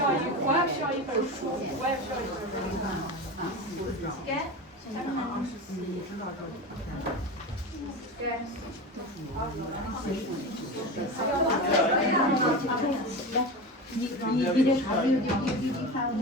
需要一本书，我也需要一本书。给。你的孩子有看我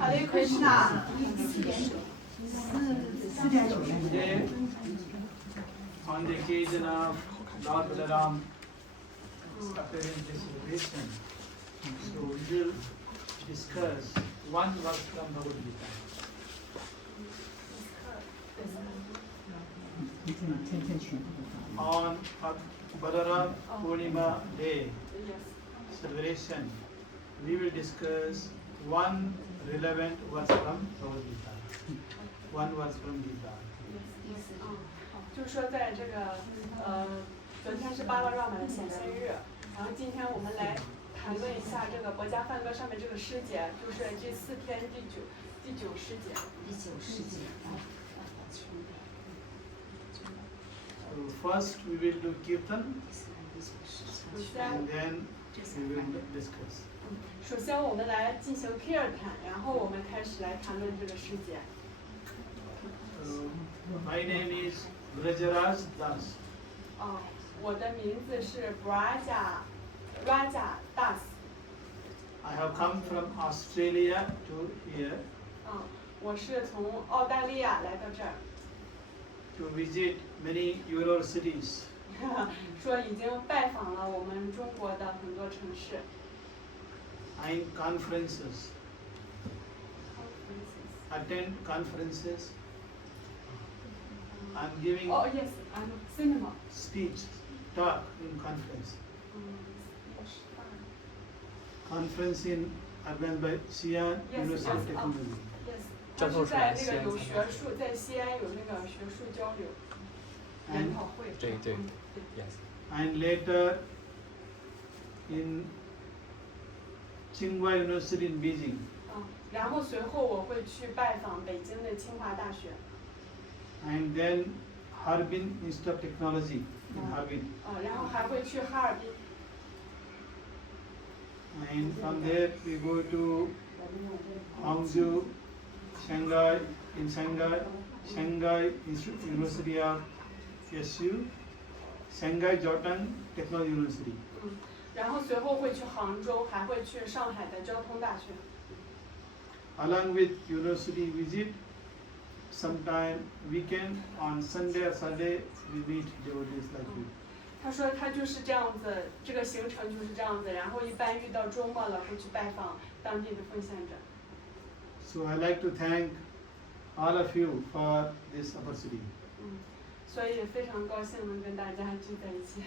Hare Krishna。On the occasion of Lord Balaram appearance celebration, so we will discuss one verse from Bhagavad Gita. On Balaram Purnima day celebration, we will discuss one relevant verse from Bhagavad Gita. One verse from Gita. 就是说，在这个昨天是巴拉让玛的显现日，然后今天我们来谈论一下这个国家梵歌上面这个诗节，就是这4天第九诗节。So first we will do kirtan, and then we will discuss. 首先我们来进行 kirtan， 然后我们开始来谈论这个诗节。My name is Rajaraj Das. 我的名字是 Raja Das。 I have come from Australia to here. 我是从澳大利亚来到这儿。To visit many universities. 说已经拜访了我们中国的很多城市。And conferences. Attend conferences. I'm giving yes, I'm cinema. speech, talk in conference. Conference in organized by Xian University of Technology. Yes. 他是在那个有学术，在西安有那个学术交流研讨会。对。Yes. And later in Tsinghua University in Beijing. 然后随后我会去拜访北京的清华大学。And then Harbin Institute of Technology in Harbin. 然后还会去哈尔滨。And from there we go to Hangzhou, Shanghai, in Shanghai University of SU, Shanghai Jiaotong Technology University. 然后随后会去杭州，还会去上海的交通大学。Along with university visit, sometime weekend on Sunday or Sunday we meet devotees like you. 他说他就是这样子，这个行程就是这样子，然后一般遇到周末了会去拜访当地的奉献者。So I like to thank all of you for this opportunity. 所以非常高兴能跟大家聚在一起。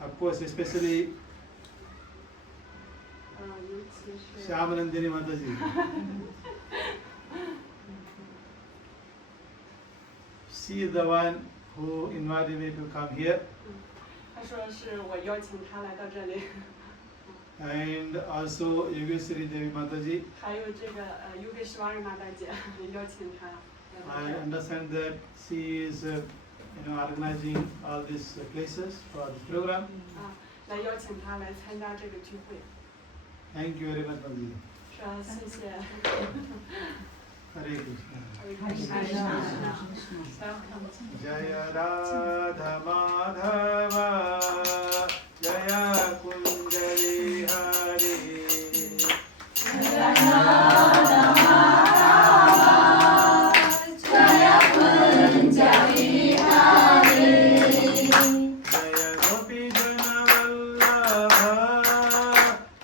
Of course, especially 尤其是 Shyamanandini Mataji. She is the one who invited me to come here. 他说是我邀请他来到这里。And also Yogeshwari Devi Mataji. 还有这个Yogeshwari 妈大姐邀请他。I understand that she is, organizing all these places for this program. 来邀请他来参加这个聚会。Thank you very much, Mataji. 说谢谢。Hare Krishna. Jaya Radha Madhava, Jaya Kunjali Hari. Jaya Radha Madhava, Jaya Kunjali Hari. Jaya Gopi Jana Vallabha,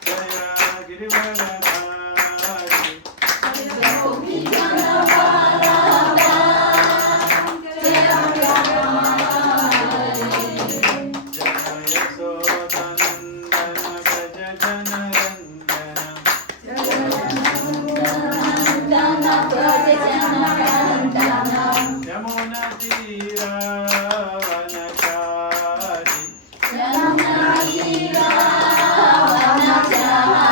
Jaya Girivara Dhari. Jaya Gopi Jana Vallabha, Jaya Girivara Dhari. Jaya Yasodhanandana Braja Jana Randana. Nandana Braja Jana Randana. Yamuna Tira Vanachari. Yamuna Tira Vanachari.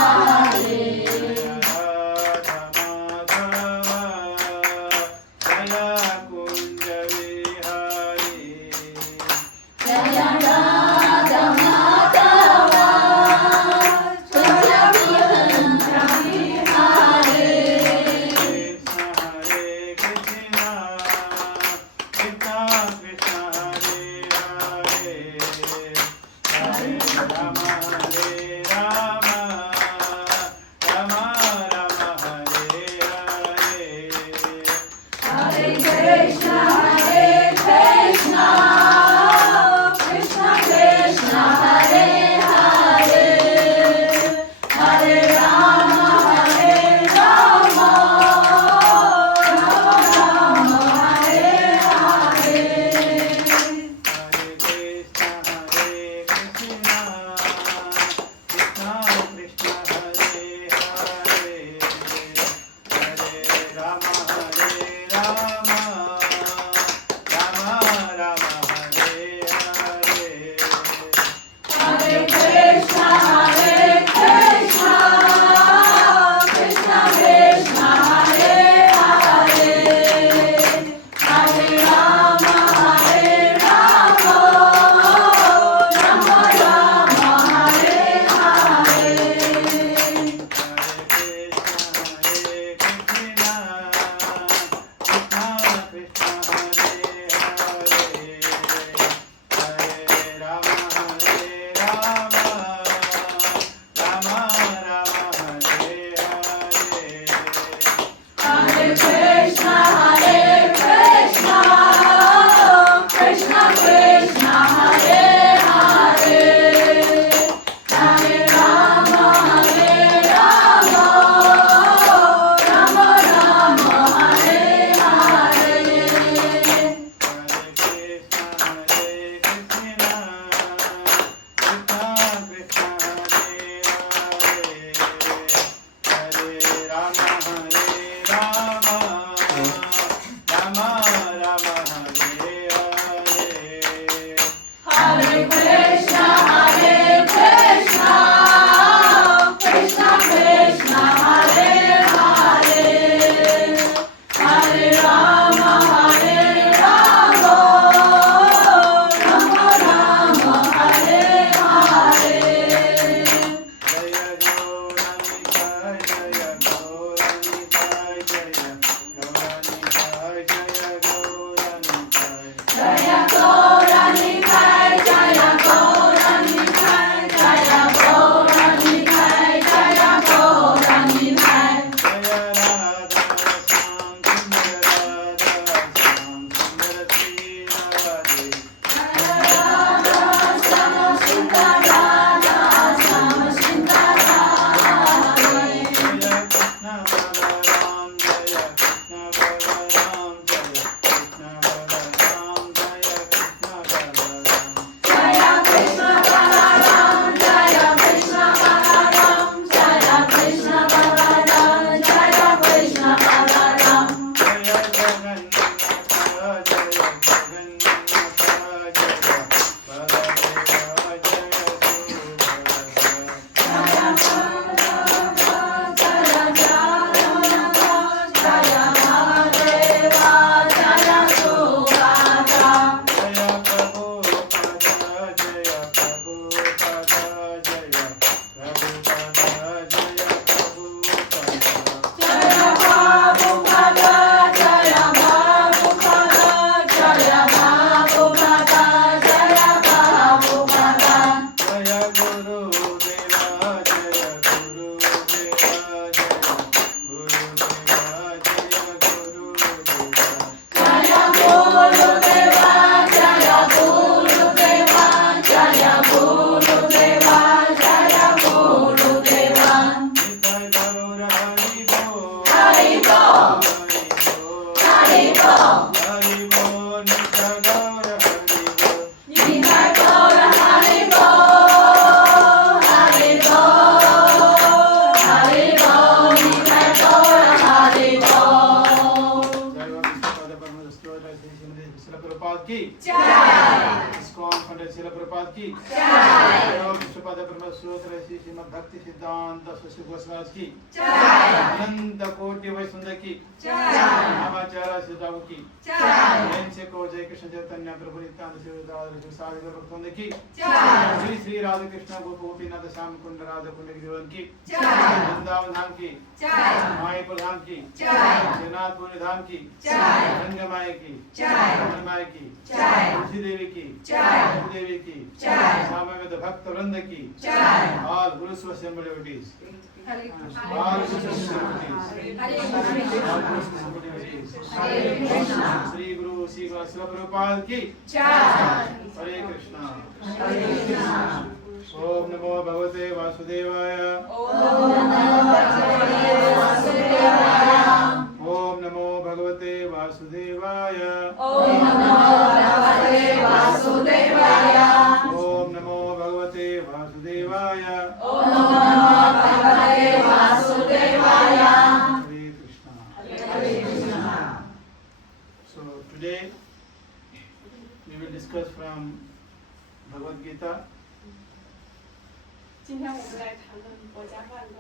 महाराज की जय। विष्णुपाद ब्रह्म सूत्र श्री श्रीमद् भक्ति सिद्धांत सरस्वती गोस्वामी महाराज की जय। अनंत कोटि वैष्णव की जय। नामाचार्य सिद्धांत की जय। जैन से को जय कृष्ण चैतन्य प्रभु नित्यानंद शिव साधु भक्तों की जय। श्री श्री राधा कृष्ण गोप गोपीनाथ श्याम कुंड राधा कुंड गिरिवन की जय। वृंदावन धाम की जय। मायापुर धाम की जय। जगन्नाथपुरी धाम की जय। गंगामाई की जय। रमणमाई की जय। तुलसी देवी की जय। देवी की जय। सामवेद भक्त वृंद की जय। all Gurus assembled devotees, हरे Krishna all Gurus assembled devotees, हरे all Krishna Gurus assembled devotees. हरे कृष्ण श्री गुरु श्री प्रभुपाद की जय। हरे कृष्णा। हरे कृष्ण ओम नमो भगवते वासुदेवाय ओम नमो भगवते वासुदेवाय ओम नमो भगवते वासुदेवाय ओम नमो भगवते वासुदेवाय ओम नमो भगवते वासुदेवाय ओम नमो भगवते वासुदेवाय हरे कृष्णा। हरे Krishna So today we will discuss from Bhagavad Gita. 今天我们来谈论国家梵歌。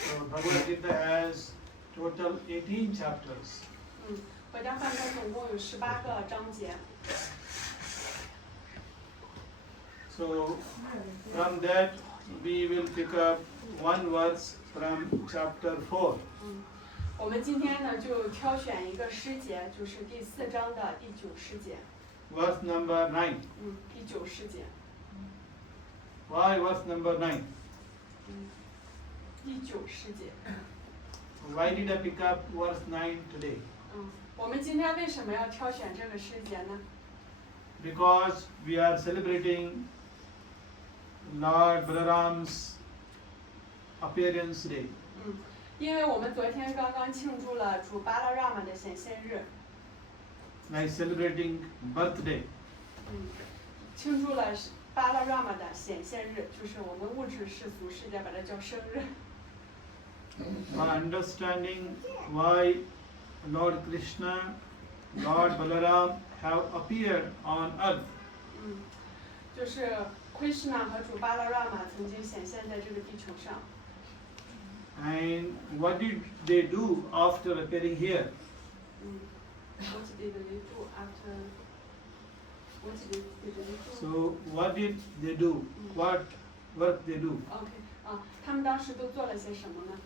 So Bhagavad Gita has total 18 chapters. 国家梵歌总共有18个章节。 So from that we will pick up one verse from chapter 4. 我们今天呢就挑选一个诗节，就是第4章的第9诗节。 Verse number 9. 第9诗节。 Why verse number 9? 第9诗节。 Why did I pick up verse 9 today? 我们今天为什么要挑选这个诗节呢？ Because we are celebrating Lord Balaram's appearance day. 因为我们昨天刚刚庆祝了主巴拉拉玛的显现日。 Like celebrating birthday. 庆祝了巴拉拉玛的显现日，就是我们物质世俗世界把它叫生日。 By understanding why Lord Krishna, Lord Balaram have appeared on earth. 就是 Krishna 和主巴拉拉玛曾经显现在这个地球上。 And what did they do after appearing here? What did they do after? What did they do? So what did they do? What work they do? OK 他们当时都做了些什么呢？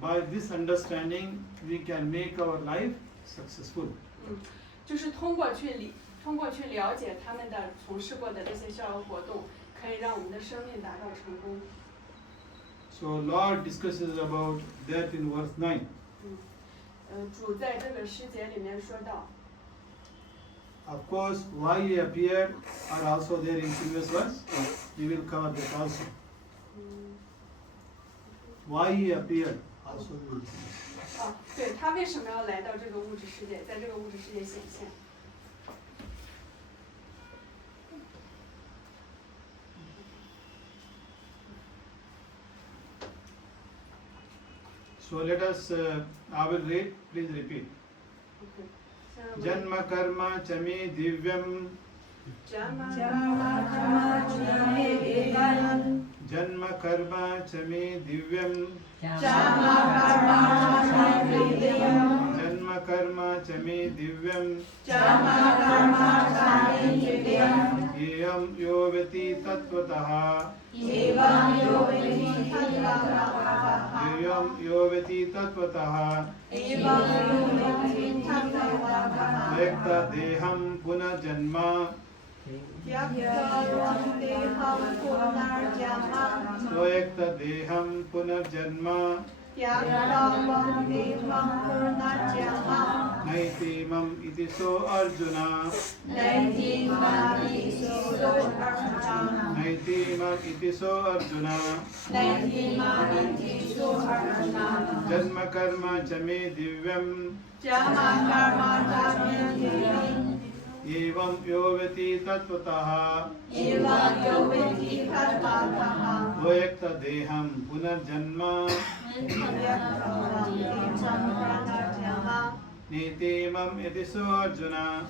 By this understanding, we can make our life successful. 就是通过去了解他们的从事过的这些逍遥活动，可以让我们的生命达到成功。 So Lord discusses about that in verse 9. 主在这个诗节里面说到。 Of course, why he appeared are also there in previous verse. We will cover that also. Why he appeared also we will see. 对他为什么要来到这个物质世界，在这个物质世界显现？ So let us, I will read, please repeat. Janma karma chami divyam. Janma karma chami divyam. Janma karma chami divyam. Iyam yovati tattvataha. Iyam yovati tattvataha. Vyakta deham punarjanma. Vyakta deham punarjanma. Naitimam iti so Arjuna. Naitimam iti so Arjuna. Janma karma chame divyam. Evam yovati tattvataha. Vyakta deham punarjanma. Nitimam iti so Arjuna.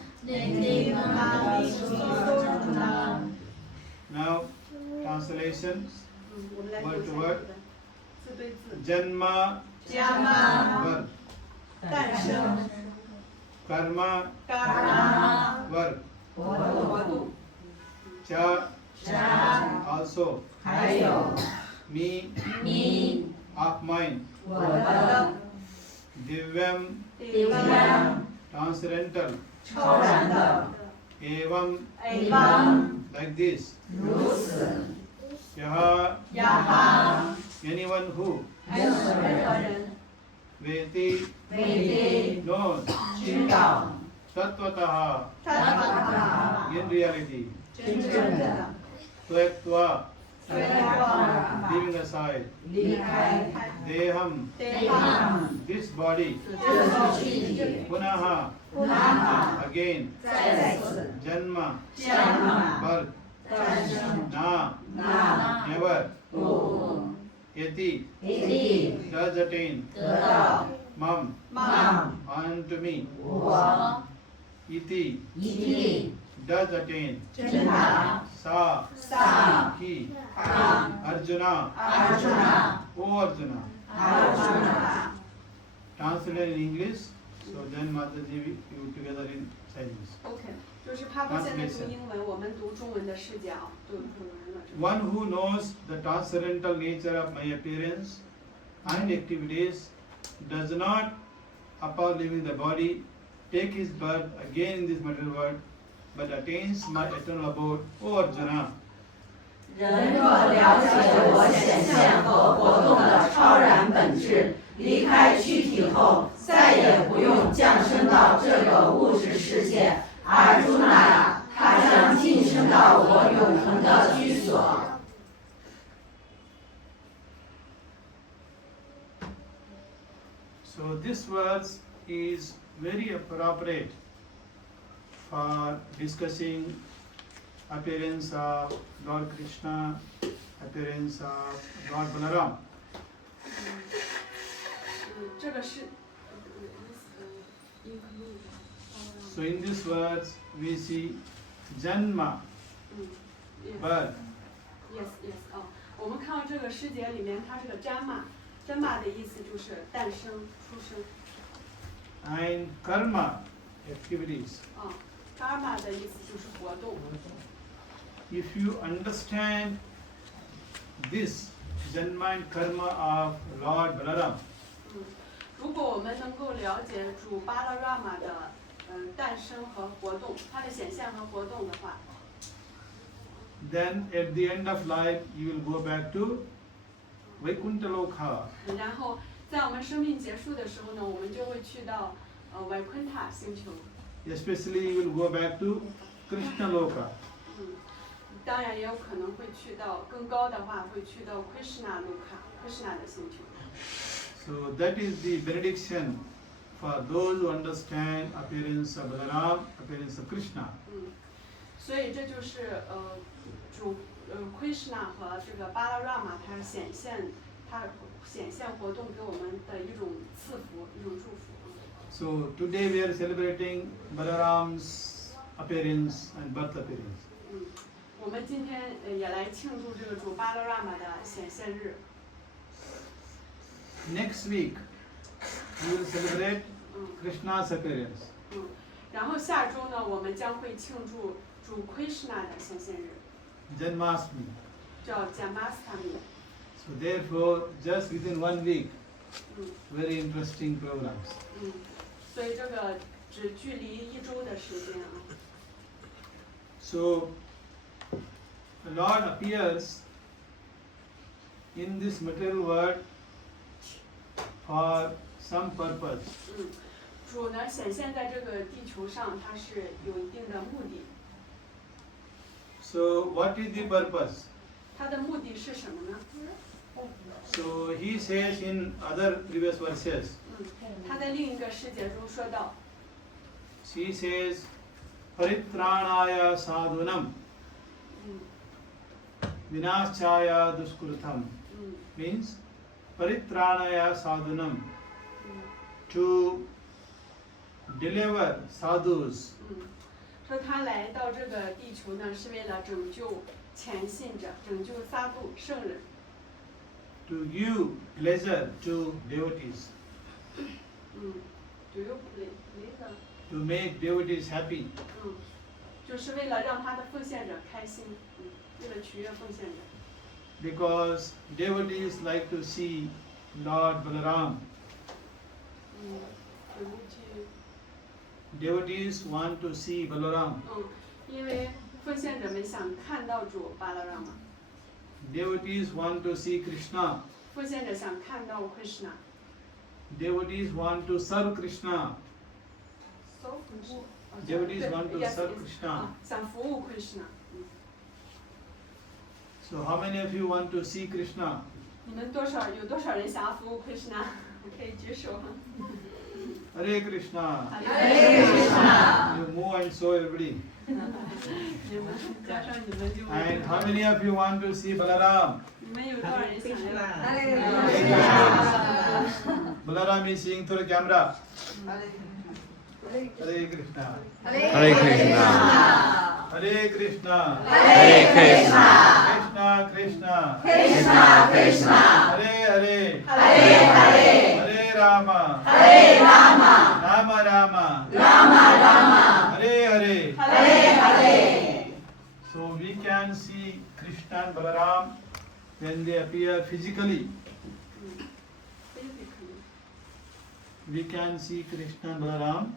Now, translation word to word. 字对字， Janma, 加吗 birth. 诞生 Karma, ，karma work. 活动 Cha, 加 also. 还有 Me, 你 of mine. 我的 Divyam, 力量 transcendental. 超然的 Evam, 一方 like this. 如此 Yaha, 亚哈 anyone who. 任何任何人人 Veti, 未必 knows. 知道 Tattvataha, 他 in reality. 真正的 Tvaktva, 推断 leaving aside. 离开 Deham, 对方 this body. 这具体 Punaha, 那 again. 再次 Janma, 加码 birth. 诞生 Na, 那 never. 不 Yeti, 一定 does attain. 得到 Mam, mam unto me. 我 Iti, 一定 does attain. 真达 Sa, 萨 he. 他 Arjuna, 阿朱那 O Arjuna. 阿朱那 Translated in English. So then Mataji, you together in Chinese. OK，就是帕布现在读英文，我们读中文的视角，读文了。 One who knows the transcendental nature of my appearance and activities does not, upon leaving the body, take his birth again in this material world, but attains my eternal abode, O Arjuna. 人若了解我显现和活动的超然本质，离开躯体后，再也不用降生到这个物质世界，而朱那他将晋升到我永恒的居所。 So this verse is very appropriate for discussing appearance of Lord Krishna, appearance of Lord Balaram. 这个是 So in this verse we see Janma, birth. Yes, yes，我们看到这个诗节里面，它这个沾玛的意思就是诞生、出生。 And karma, activities. karma 的意思就是活动。 If you understand this Janma and karma of Lord Balaram, 如果我们能够了解主巴拉拉玛的诞生和活动，它的显现和活动的话， then at the end of life you will go back to Vaikuntha. 然后在我们生命结束的时候呢，我们就会去到维昆塔星球。 Especially you will go back to Krishna Loka. 当然也有可能会去到更高的话，会去到 Krishna 路卡 Krishna 的星球。 So that is the benediction for those who understand appearance of Balaram, appearance of Krishna. 所以这就是主Krishna 和这个巴拉拉玛它显现活动给我们的一种赐福，一种祝福。 So today we are celebrating Balaram's appearance and birth appearance. 我们今天也来庆祝这个主巴拉拉玛的显现日。 Next week we will celebrate Krishna's appearance. 然后下周呢，我们将会庆祝主 Krishna 的显现日， Janmashtami. 叫 Janmashtami。 So therefore, just within 1 week, very interesting programs. 所以这个只距离1周的时间啊。 So, the Lord appears in this material world for some purpose. 主呢显现在这个地球上，它是有一定的目的。 So, what is the purpose? 它的目的是什么呢？ So, he says in other previous verses, 他在另一个诗节中说到， he says, Paritranaya sadhunam, vinashchaya duskrutam. Means, Paritranaya sadhunam, to deliver sadhus. 说他来到这个地球呢，是为了拯救虔信者，拯救撒度圣人。To give pleasure to devotees. Do you pleasure? To make devotees happy. 就是为了让他的奉献者开心，为了取悦奉献者。Because devotees like to see Lord Balaram. Devotees want to see Balaram. 因为奉献者们想看到主巴拉让嘛。Devotees want to see Krishna. 奉献者想看到 Krishna。Devotees want to serve Krishna. Devotees want to serve Krishna. 想服务 Krishna。So how many of you want to see Krishna? 你们有多少人想要服务 Krishna？ 可以举手。Hare Krishna. Hare Krishna. You move and show everybody. 加上你们就。And how many of you want to see Balaram? 你们有多少人想要？ Balaram is seeing through the camera. Hare Krishna. Hare Krishna. Hare Krishna. Hare Krishna. Krishna Krishna. Krishna Krishna. Hare Hare. Hare Hare. Hare Rama. Hare Rama. Rama Rama. Rama Rama. Hare Hare. Hare Hare. So we can see Krishna and Balaram when they appear physically. We can see Krishna and Balaram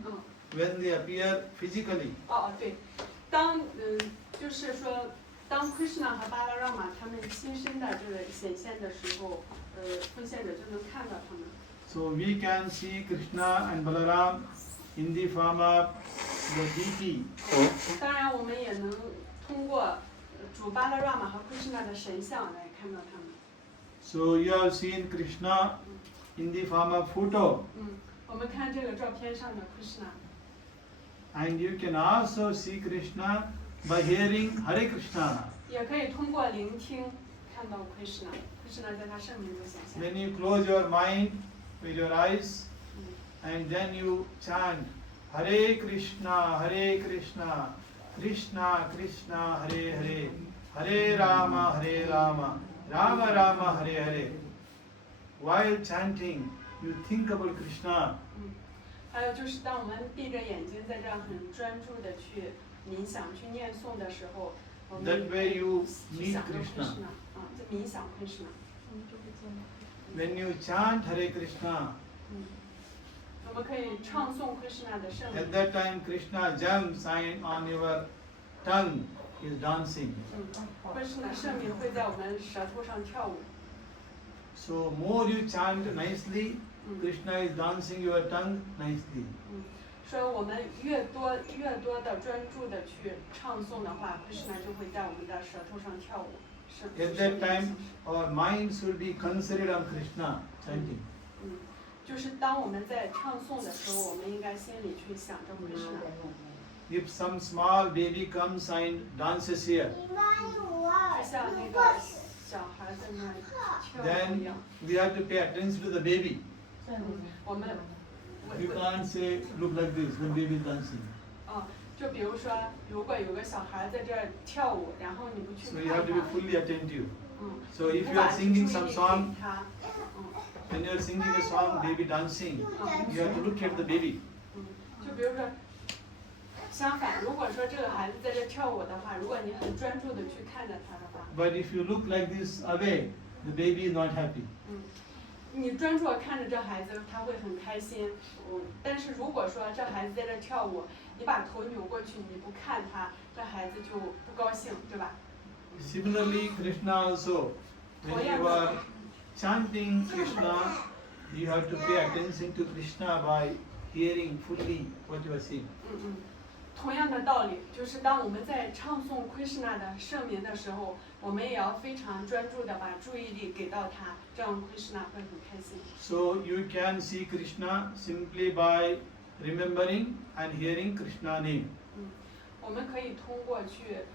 when they appear physically. 对，就是说，当 Krishna 和巴拉让玛他们亲身的这个显现的时候，奉献者就能看到他们。So we can see Krishna and Balaram in the form of the deity. 当然，我们也能通过主巴拉让玛和 Krishna 的神像来看到他们。So you have seen Krishna in the form of photo. 我们看这个照片上的 Krishna。And you can also see Krishna by hearing Hare Krishna. 也可以通过聆听看到 Krishna 在他圣名中显现。 When you close your mind with your eyes, and then you chant Hare Krishna, Hare Krishna, Krishna Krishna, Hare Hare, Hare Rama, Hare Rama, Rama Rama, Hare Hare. While chanting, you think about Krishna. 还有就是，当我们闭着眼睛在这样很专注的去冥想、去念诵的时候，我们去想着 Krishna， 就冥想 Krishna。When you chant Hare Krishna, 我们可以唱诵 Krishna 的圣名。 at that time Krishna jumps and on your tongue is dancing. Krishna 圣名会在我们舌头上跳舞。 So more you chant nicely, Krishna is dancing your tongue nicely. 说我们越多的专注的去唱诵的话 ，Krishna 就会在我们的舌头上跳舞。 At that time, our mind should be concentrated on Krishna chanting. 就是当我们在唱诵的时候，我们应该心里去想着 Krishna。 If some small baby comes and dances here, 就像那个小孩在那跳舞一 then 样。 we have to pay attention to the baby. 我们 You can't say, look like this when baby is dancing. 就比如说，如果有个小孩在这儿跳舞，然后你不去 So 看 you have to be 他， fully attentive. So 你 if 不 you 把 are 注意 singing 力 some 给 song, 他， when you are singing a song, baby dancing, you have to look at the baby. 就比如说，相反，如果说这个孩子在这跳舞的话，如果你很专注的去看着他的话， But if you look like this away, the baby is not happy. 你专注地看着这孩子，他会很开心。但是如果说这孩子在这跳舞，你把头扭过去，你不看他，这孩子就不高兴，对吧？ Similarly, Krishna also, when you are chanting Krishna, you have to pay attention to Krishna by hearing fully what you are saying. 同样的道理，就是当我们在唱诵 Krishna 的圣名的时候，我们也要非常专注的把注意力给到他，这样 Krishna 会很开心。 So you can see Krishna simply by remembering and hearing Krishna name. 我们可以通过去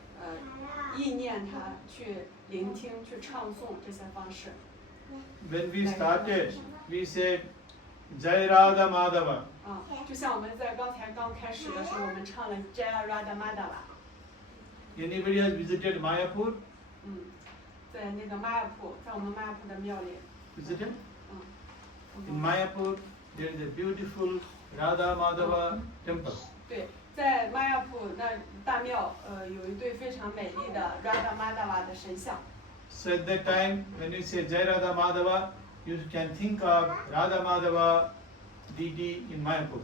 意念他，去聆听、去唱诵这些方式。 When we started, we said Jai Radha Madhava. 就像我们在刚才刚开始的时候，我们唱了 Jaya Radha Madhava。 Anybody has visited Mayapur? 在那个玛雅普，在我们玛雅普的庙里。 Visited? In Mayapur, there is a beautiful Radha Madhava temple. 对，在玛雅普那大庙，有一对非常美丽的 Radha Madhava 的神像。 So at that time, when you say Jai Radha Madhava, you can think of Radha Madhava deity in Mayapur.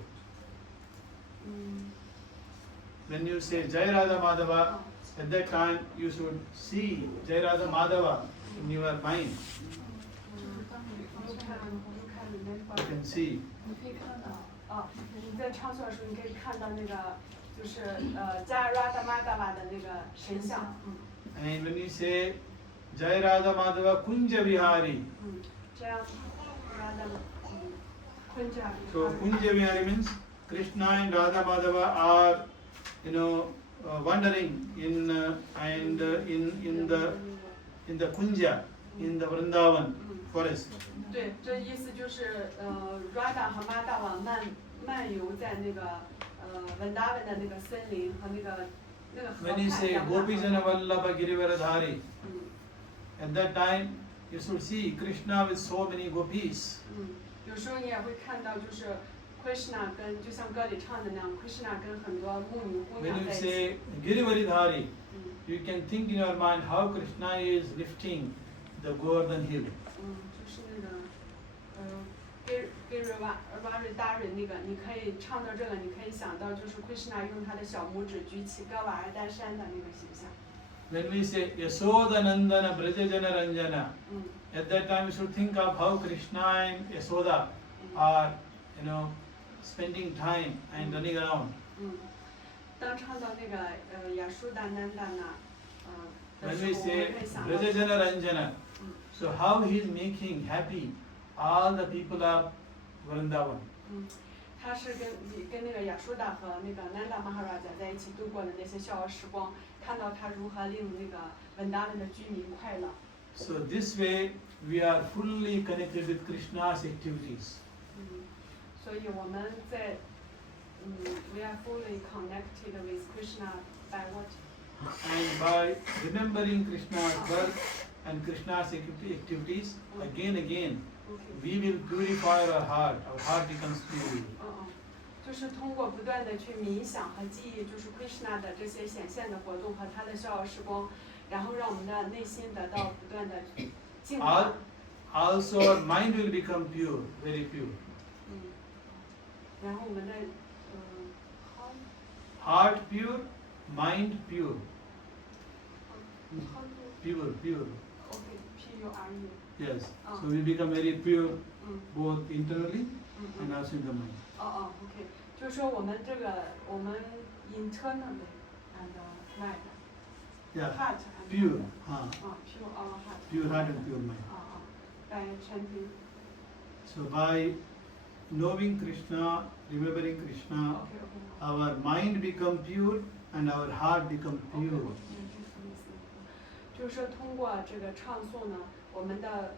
When you say Jai Radha Madhava, at that time you should see Jai Radha Madhava in your mind. You can see. 你可以看到，你在唱诵的时候，你可以看到那个就是Jaya Radha Madhava 的那个神像。And when you say Jai Radha Madhava Kunja Vihari, 这样Radha Kunja。 so Kunja Vihari means Krishna and Radha Madhava are, wandering in the Kunja, in the Vrindavan forest. 对，这意思就是Radha 和 Madhava 漫游在那个Vrindavan 的那个森林和那个河 When you 畔 say 两个 Gopijana Vallabha Girivaradhari, at that time you should see Krishna with so many gopis. 有时候你也会看到，就是 Krishna 跟就像歌里唱的那样 ，Krishna 跟很多牧女姑 When 娘 you 在一起。 say Girivaradhari, you can think in your mind how Krishna is lifting the Govardhan hill. 就是那个Girivaradhari 那个，你可以唱到这个，你可以想到就是 Krishna 用他的小拇指举起戈瓦尔丹山的那个形象。 When we say Yasoda Nandana Brajajana Ranjana, at that time you should think of how Krishna and Yasoda are, spending time and running around. 当唱到那个雅舒达南达那的 When 时 we 候，我 say 们会想到。 Brajajana Ranjana, so how he is making happy all the people of Vrindavan. 他是跟那个雅舒达和那个南达马哈拉在一起度过的那些逍遥时光，看到他如何令那个文达文的居民快乐。 So this way we are fully connected with Krishna's activities. 所以我们在we are fully connected with Krishna by what? And by remembering Krishna's birth and Krishna's activities, again, we will purify our heart. Our heart becomes pure. 就是通过不断的去冥想和记忆，就是 Krishna 的这些显现的活动和他的逍遥时光，然后让我们的内心得到不断的净化。Also, our mind will become pure, very pure. 然后我们的heart pure, mind pure. Pure. Okay, P-U-R-E. Yes. So we become very pure, both internally and also in the mind. OK， 就是说我们这个我们 internally and mind. Yeah. Heart. Pure. Pure our heart. Pure heart and pure mind. By chanting. So by knowing Krishna, remembering Krishna, our mind become pure and our heart become pure. 就是说通过这个唱诵呢，我们的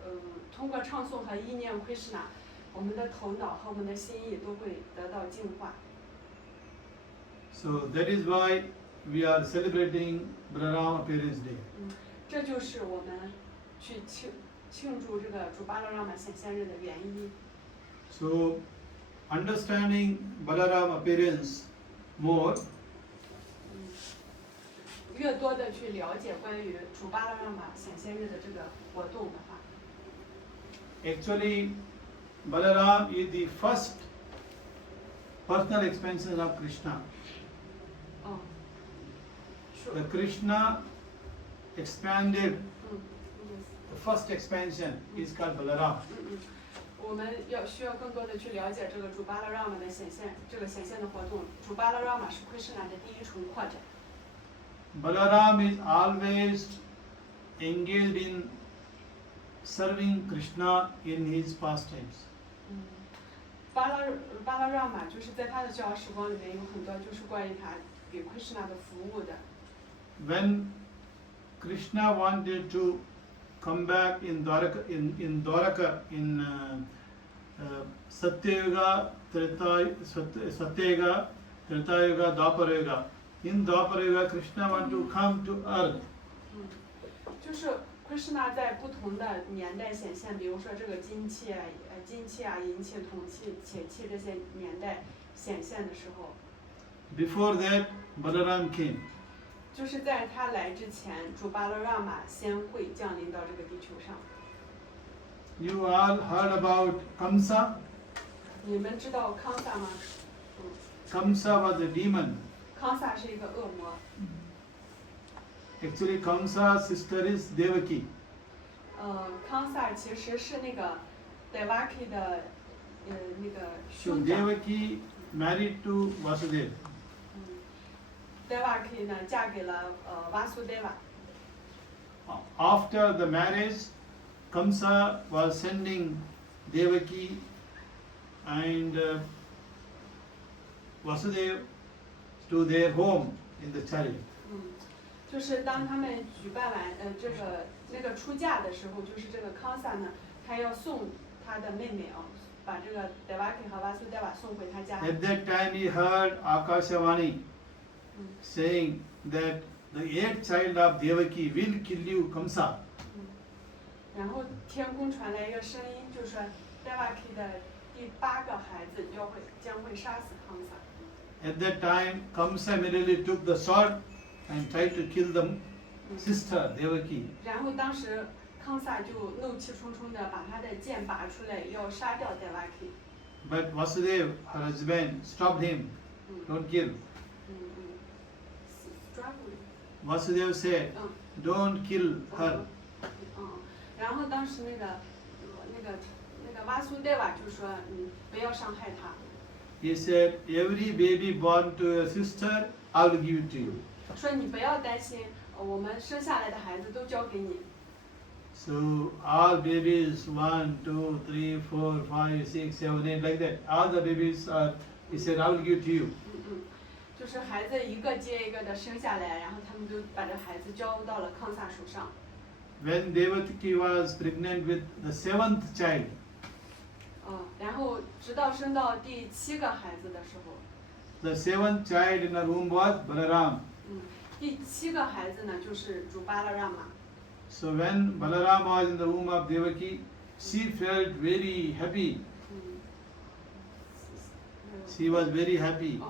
通过唱诵和意念 Krishna， 我们的头脑和我们的心意都会得到净化。 So that is why we are celebrating Balaram Appearance Day. 这就是我们去庆祝这个主巴拉拉玛显现日的原因。 So understanding Balaram appearance more, 越多的去了解关于主巴拉拉玛显现日的这个活动的话， actually Balaram is the first personal expansion of Krishna. The Krishna expanded, the first expansion is called Balaram. 我们需要更多的去了解这个主巴拉拉玛的显现，这个显现的活动。主巴拉拉玛是 Krishna 的第一重扩展。 Balaram is always engaged in serving Krishna in his pastimes. 巴拉拉玛就是在他的逍遥时光里面有很多就是关于他给 Krishna 的服务的。 When Krishna wanted to come back in Dwaraka, Satyayuga, Satyayuga, Tretayuga, Dwapara. In Dwapara, Krishna want to come to earth. 就是 Krishna 在不同的年代显现，比如说这个金器啊、银器、铜器、铁器这些年代显现的时候， Before that, Balaram came. 就是在他来之前，主巴勒让玛先会降临到这个地球上。 You all heard about Kamsa? 你们知道康萨吗？ Kamsa was a demon. 康萨是一个恶魔。 Actually, Kamsa's sister is Devaki. 康萨其实是那个 Devaki 的那个 So 兄长。 Devaki married to Vasudeva. Devaki 呢嫁给了Vasudeva。 After the marriage, Kamsa was sending Devaki and Vasudeva to their home in the chariot. 就是当他们举办完这个那个出嫁的时候，就是这个康萨呢，他要送他的妹妹把这个 Devaki 和 Vasudeva 送回他家。 At that time, he heard Akashavani saying that the 8th child of Devaki will kill you, Kamsa. 然后天空传来一个声音，就说 Devaki 的第8个孩子将会杀死康萨。 At that time, Kamsa immediately took the sword and tried to kill the sister Devaki. 然后当时康萨就怒气冲冲的把他的剑拔出来，要杀掉 Devaki。 But Vasudeva, her husband, stopped him. Don't kill. Vasudeva said, don't kill her. 然后当时那个Vasudeva 就说，不要伤害他。 He said, every baby born to your sister, I will give it to you. 说你不要担心，我们生下来的孩子都交给你。 So all babies, 1, 2, 3, 4, 5, 6, 7, 8, like that. All the babies are, he said, I will give it to you. 就是孩子一个接一个的生下来，然后他们就把这孩子交到了康萨手上。 When Devaki was pregnant with the 7th child, 然后直到生到第7个孩子的时候， the 7th child in her womb was Balaram. 第7个孩子呢就是主巴勒让玛。 So when Balaram was in the womb of Devaki, she felt very happy. She was very happy.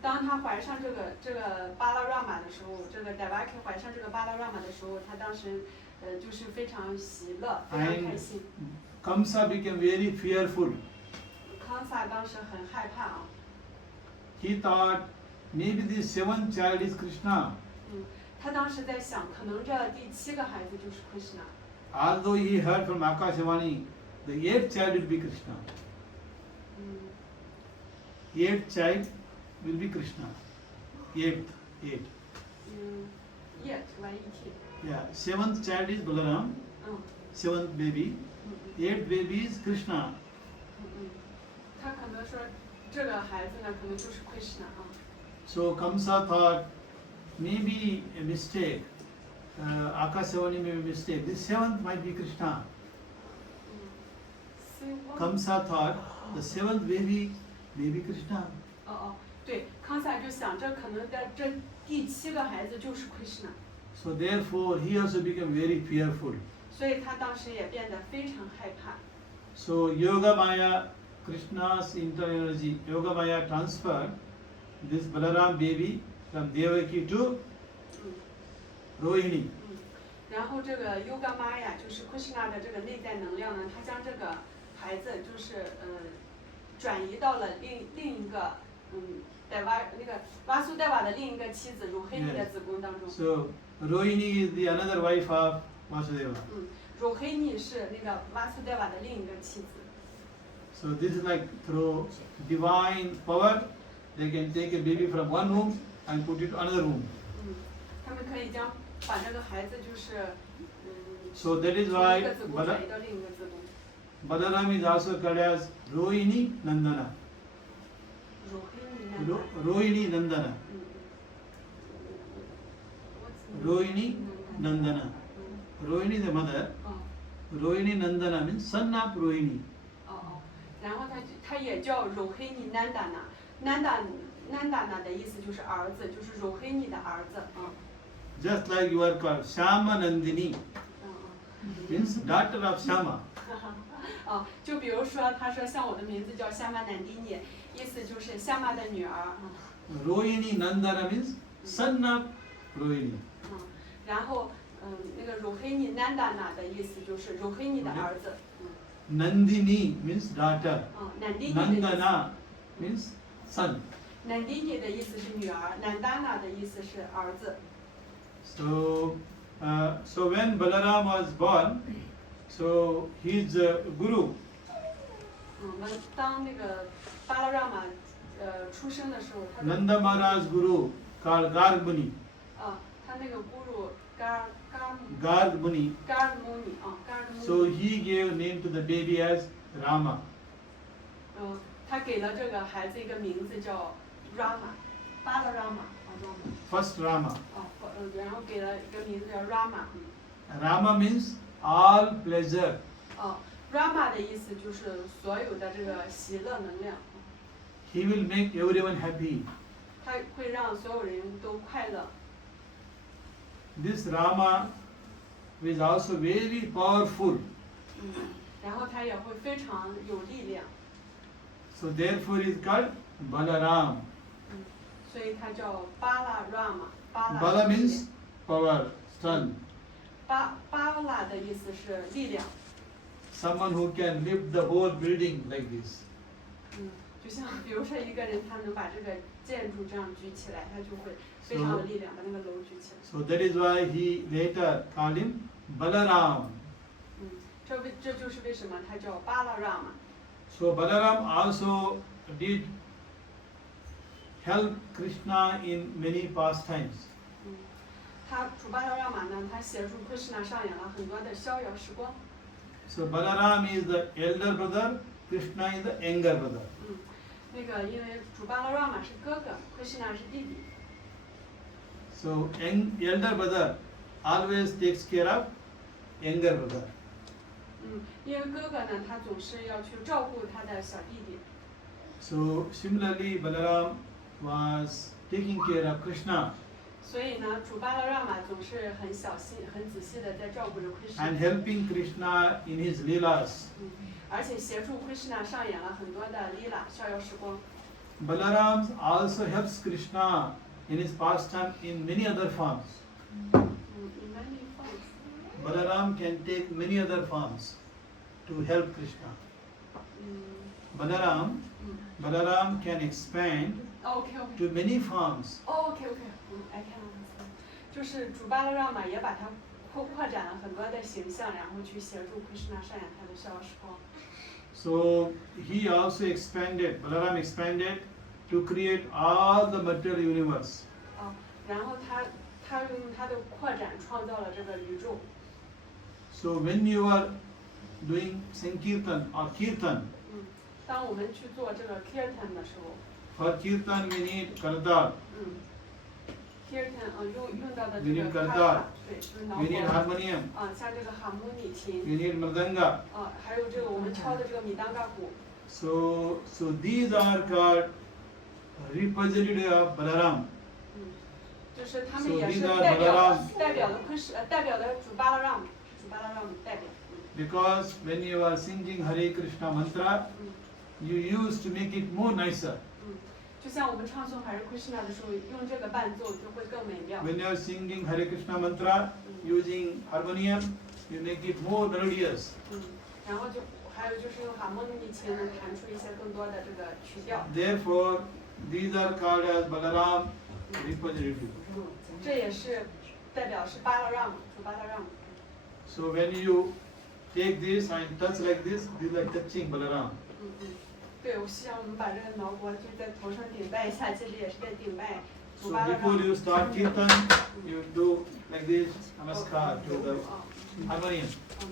当她怀上这个巴勒让玛的时候，这个 Devaki 怀上这个巴勒让玛的时候，她当时就是非常喜乐，非常开心。 Kamsa became very fearful. 康萨当时很害怕啊。 He thought maybe the 7th child is Krishna. 他当时在想，可能这第7个孩子就是 Krishna。 Although he heard from Akashavani, the 8th child will be Krishna. 8th child will be Krishna. 8th. Yeah. 7th child is Balaram. 7th baby. 8th baby is Krishna. 他可能说，这个孩子呢，可能就是 Krishna 啊。 So Kamsa thought maybe a mistake. Akashavani may be a mistake. This 7th might be Krishna. Kamsa thought the 7th baby may be Krishna. 对，康萨就想，这可能这第7个孩子就是 Krishna。 So therefore he also became very fearful. 所以他当时也变得非常害怕。 So Yoga Maya, Krishna's internal energy, Yoga Maya transferred this Balaram baby from Devaki to Rohini. 然后这个 Yoga Maya 就是 Krishna 的这个内在能量呢，他将这个孩子就是转移到了另一个那个 Vasudeva 的另一个妻子 Rohini 的子宫当中。 So Rohini is the another wife of Vasudeva. Rohini 是那个 Vasudeva 的另一个妻子。 So this is like through divine power, they can take a baby from one womb and put it to another womb. 他们可以把这个孩子就是So that is 从 why 一个子宫转移到另一个子宫。 Balaram is also called as Rohini Nandana. Rohini Nandana. Rohini Nandana. Rohini the mother. Rohini Nandana means son of Rohini. 然后他也叫柔黑尼南达纳，南达纳的意思就是儿子，就是柔黑尼的儿子啊。Just like you are called Shama Nandini, means daughter of Shama. 就比如说，他说像我的名字叫夏玛南迪尼，意思就是夏玛的女儿。Rohini Nandana means son of Rohini. 然后那个柔黑尼南达纳的意思就是柔黑尼的儿子。Nandini means daughter. 南迪尼 Nandana means son. 南迪尼的意思是女儿，南达纳的意思是儿子。So when Balaram was born, so his guru. 当那个巴拉让玛出生的时候，他 Nanda Maharaj Guru called Garg Muni. 他那个guru Garg Muni. So he gave name to the baby as Rama. 他给了这个孩子一个名字叫 Rama， 巴拉让玛。First Rama. 然后给了一个名字叫 Rama。Rama means all pleasure. Rama 的意思就是所有的这个喜乐能量。He will make everyone happy. 他会让所有人都快乐。This Rama is also very powerful. 然后他也会非常有力量。So therefore he is called Balaram. 所以他叫巴拉让玛。Bala means power, strength. 巴拉的意思是力量。Someone who can lift the whole building like this. 就像比如说一个人，他能把这个建筑这样举起来，他就会非常有力量把那个楼举起来。So that is why he later called him Balaram. 这就是为什么他叫巴拉让玛。So Balaram also did help Krishna in many pastimes. 他主巴拉让玛呢，他协助 Krishna 上演了很多的逍遥时光。So Balaram is the elder brother, Krishna is the younger brother. 那个因为主巴拉让玛是哥哥 ，Krishna 是弟弟。So elder brother always takes care of younger brother. 因为哥哥呢，他总是要去照顾他的小弟弟。So similarly, Balaram was taking care of Krishna. 所以呢，主巴拉让玛总是很小心、很仔细的在照顾着 Krishna。 And helping Krishna in his leelas. 而且协助 Krishna 上演了很多的 lila 逍遥时光。Balaram also helps Krishna in his pastime in many other forms. In many forms. Balaram can take many other forms to help Krishna. Balaram can expand to many forms. I can understand. 就是主巴拉让玛也把它扩展了很多的形象，然后去协助 Krishna 上演他的逍遥时光。So he also Balaram expanded to create all the material universe. 然后他用他的扩展创造了这个宇宙。So when you are doing Sankirtan or Kirtan, 当我们去做这个 Kirtan 的时候 for Kirtan we need Kartal, Kirtan 用到的 we 这 need 个 Kartal, 对，就是挠 we need 头。 harmonium, 像这个哈姆尼琴。 we need Mridanga. 还有这个我们敲的这个米当嘎鼓。So these are called representative of Balaram. 就是他们也是代表的主巴拉让代表。Because when you are singing Hare Krishna mantra, you used to make it more nicer. 就像我们唱诵 Hare Krishna 的时候，用这个伴奏就会更美妙。 When you are singing Hare Krishna mantra using harmonium, you make it more melodious. 然后还有就是用哈姆尼琴能弹出一些更多的这个曲调。 Therefore, these are called as Balaram representative. 这也是代表是巴拉让，主巴拉让。 So when you take this and touch like this is like touching Balaram. 对，我希望我们把这个挠脖就在头上顶拜一下，其实也是在顶拜 So 主巴拉让。 before you start kirtan, you do like this namaskar to the harmonium.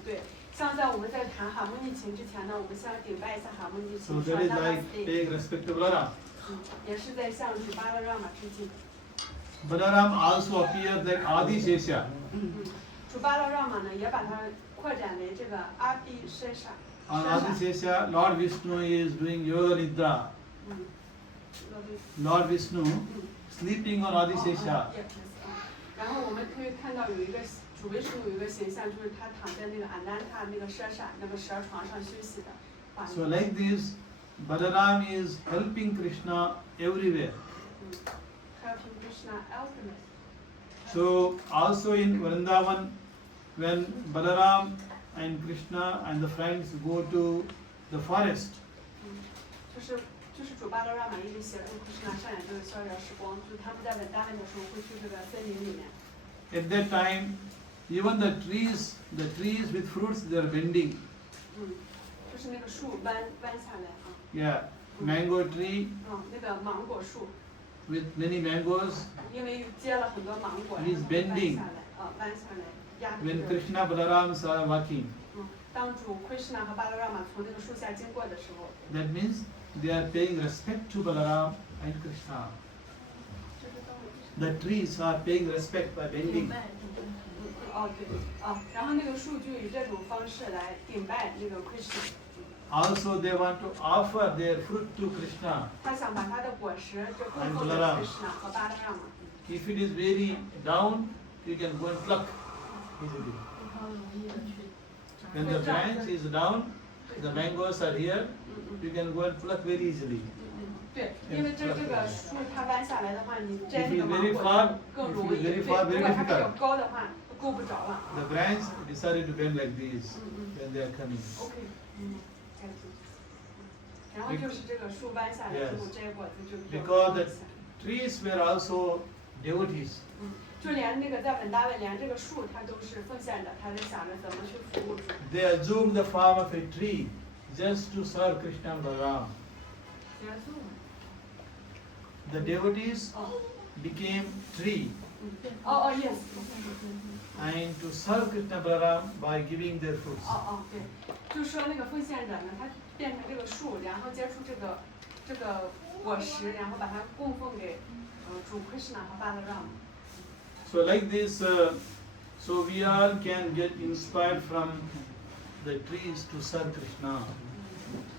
对，像在我们在弹哈姆尼琴之前呢，我们先顶拜一下哈姆尼 So 琴，说 that is like Namaste， paying respect to Balaram. 也是在向主巴拉让嘛致敬。 Balaram also appears like Adi Shesha. 主巴拉让嘛呢，也把它扩展为这个阿比舍沙。On Adisesha, Lord Vishnu is doing yoga nidra. Lord Vishnu sleeping on Adisesha. 然后我们可以看到有一个主维什有一个形象，就是他躺在那个安南塔那个蛇山那个蛇床上休息的画面。 So like this, Balaram is helping Krishna everywhere. Helping Krishna ultimate. So also in Vrindavan, when Balaram and Krishna and the friends go to the forest, 就是主巴勒拉玛一直协助 Krishna 上演这个逍遥时光，就是他们在稳当的时候会去这个森林里面。 at that time, even the trees with fruits, they are bending. 就是那个树弯下来啊。 Yeah, mango tree 那个芒果树。 with many mangoes. 因为结了很多芒果， He is bending. 弯下来，压。 When Krishna Balarams are walking, 当主 Krishna 和巴勒拉玛从那个树下经过的时候。 that means they are paying respect to Balaram and Krishna. The trees are paying respect by bending. 然后那个树就以这种方式来顶拜那个 Krishna。 Also, they want to offer their fruit to Krishna. 他想把他的果实就供奉给 Krishna 和巴勒拉玛。 If it is very down, you can go and pluck easily. When the branch is down, the mangoes are here, you can go and pluck very easily. 对，因为这个树它弯下来的话，你摘那个 If 芒 it is very 果 far, 更 if 容 it 易。 is 对， very far, 如 very 果它比较 difficult. 高的话，够不着了。 The branch decided to bend like this when they are coming. OK，然后就是这个树弯下来之后摘果子就比较 Because the trees were also devotees. 就连那个在本大卫，连这个树它都是奉献的，他在想着怎么去服务主。 They assumed the form of a tree just to serve Krishna and Balaram. The devotees became tree yes。 and to serve Krishna and Balaram by giving their fruits. 对，就是说那个奉献者呢，他变成这个树，然后接触这个果实，然后把它供奉给主 Krishna 和巴勒拉玛。 So like this, so we all can get inspired from the trees to serve Krishna.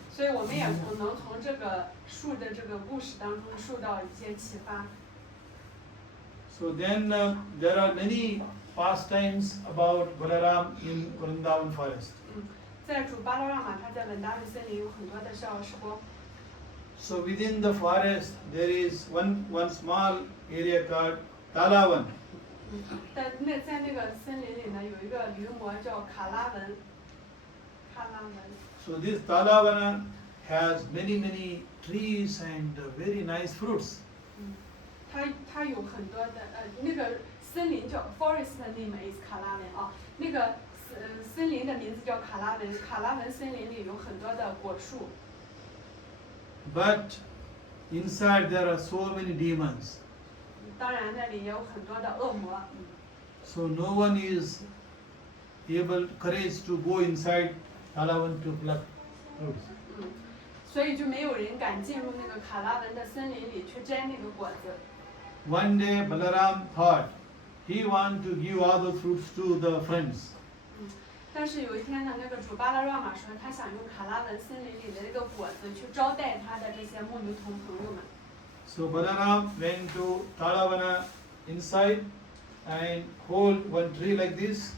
所以我们也能从这个树的这个故事当中受到一些启发。 So then there are many pastimes about Balaram in Vrindavan forest. 在主巴勒拉玛，他在稳达维森林有很多的逍遥时光。 So within the forest there is one small area called Talavan. 但在那个森林里呢，有一个驴魔叫卡拉文。So this Talavana has many trees and very nice fruits. 它有很多的那个森林叫 forest name is 卡拉文啊，那个森林的名字叫卡拉文。卡拉文森林里有很多的果树。 But inside there are so many demons. 当然那里也有很多的恶魔。 So no one is courage to go inside Talavan to pluck fruits. 所以就没有人敢进入那个卡拉文的森林里去摘那个果子。 One day Balaram thought he want to give all the fruits to the friends. 但是有一天呢，那个主巴勒拉玛说，他想用卡拉文森林里的这个果子去招待他的这些牧牛童朋友们。 So Balaram went to Talavana inside and hold one tree like this,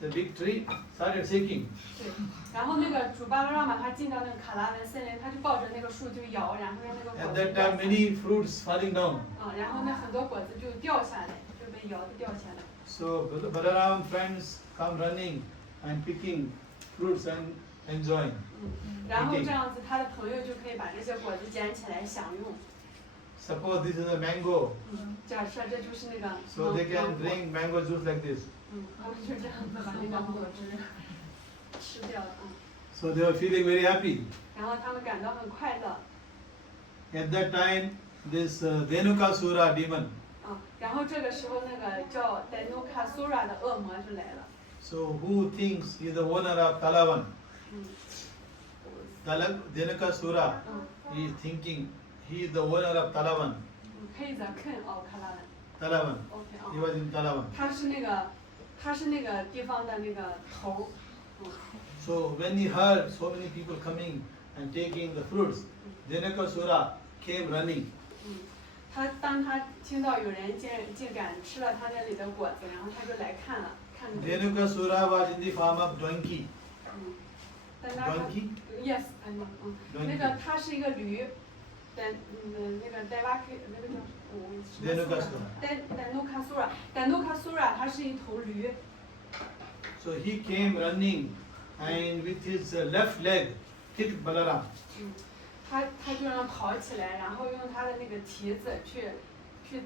the big tree, started shaking. 对，然后那个主巴勒拉玛他进到那个卡拉文森林，他就抱着那个树就摇，然后让那个果 At 子 that 掉下 time 来。 many fruits falling down. 然后那很多果子就掉下来，就被摇的掉下来。 So Balaram friends come running and picking fruits and enjoying. 然后这样子，他的朋友就可以把这些果子捡起来享用。 Suppose this is a mango, 假设这就是那个 so they can drink mango juice like this. 他们就这样子把那个果汁吃掉了。 So they were feeling very happy. 然后他们感到很快乐。 At that time, this Dhenukasura demon. 然后这个时候那个叫 Dhenukasura 的恶魔就来了。 So who thinks he is the owner of Talavan? Dhenukasura is thinking he is the owner of Talavan. He is a king of Kalavan. Talavan. OK He was in Talavan. 他是那个地方的那个头。So when he heard so many people coming and taking the fruits, Denukasura came running. 当他听到有人竟敢吃了他那里的果子，然后他就来看了，看着。Denukasura was in the form of donkey. 但他 Donkey? Yes, I know. 那个它是一个驴，那个 Devaki 那个叫Denukasura，它是一头驴。So he came running and with his left leg kicked Balaram. 他就让跑起来，然后用他的那个蹄子去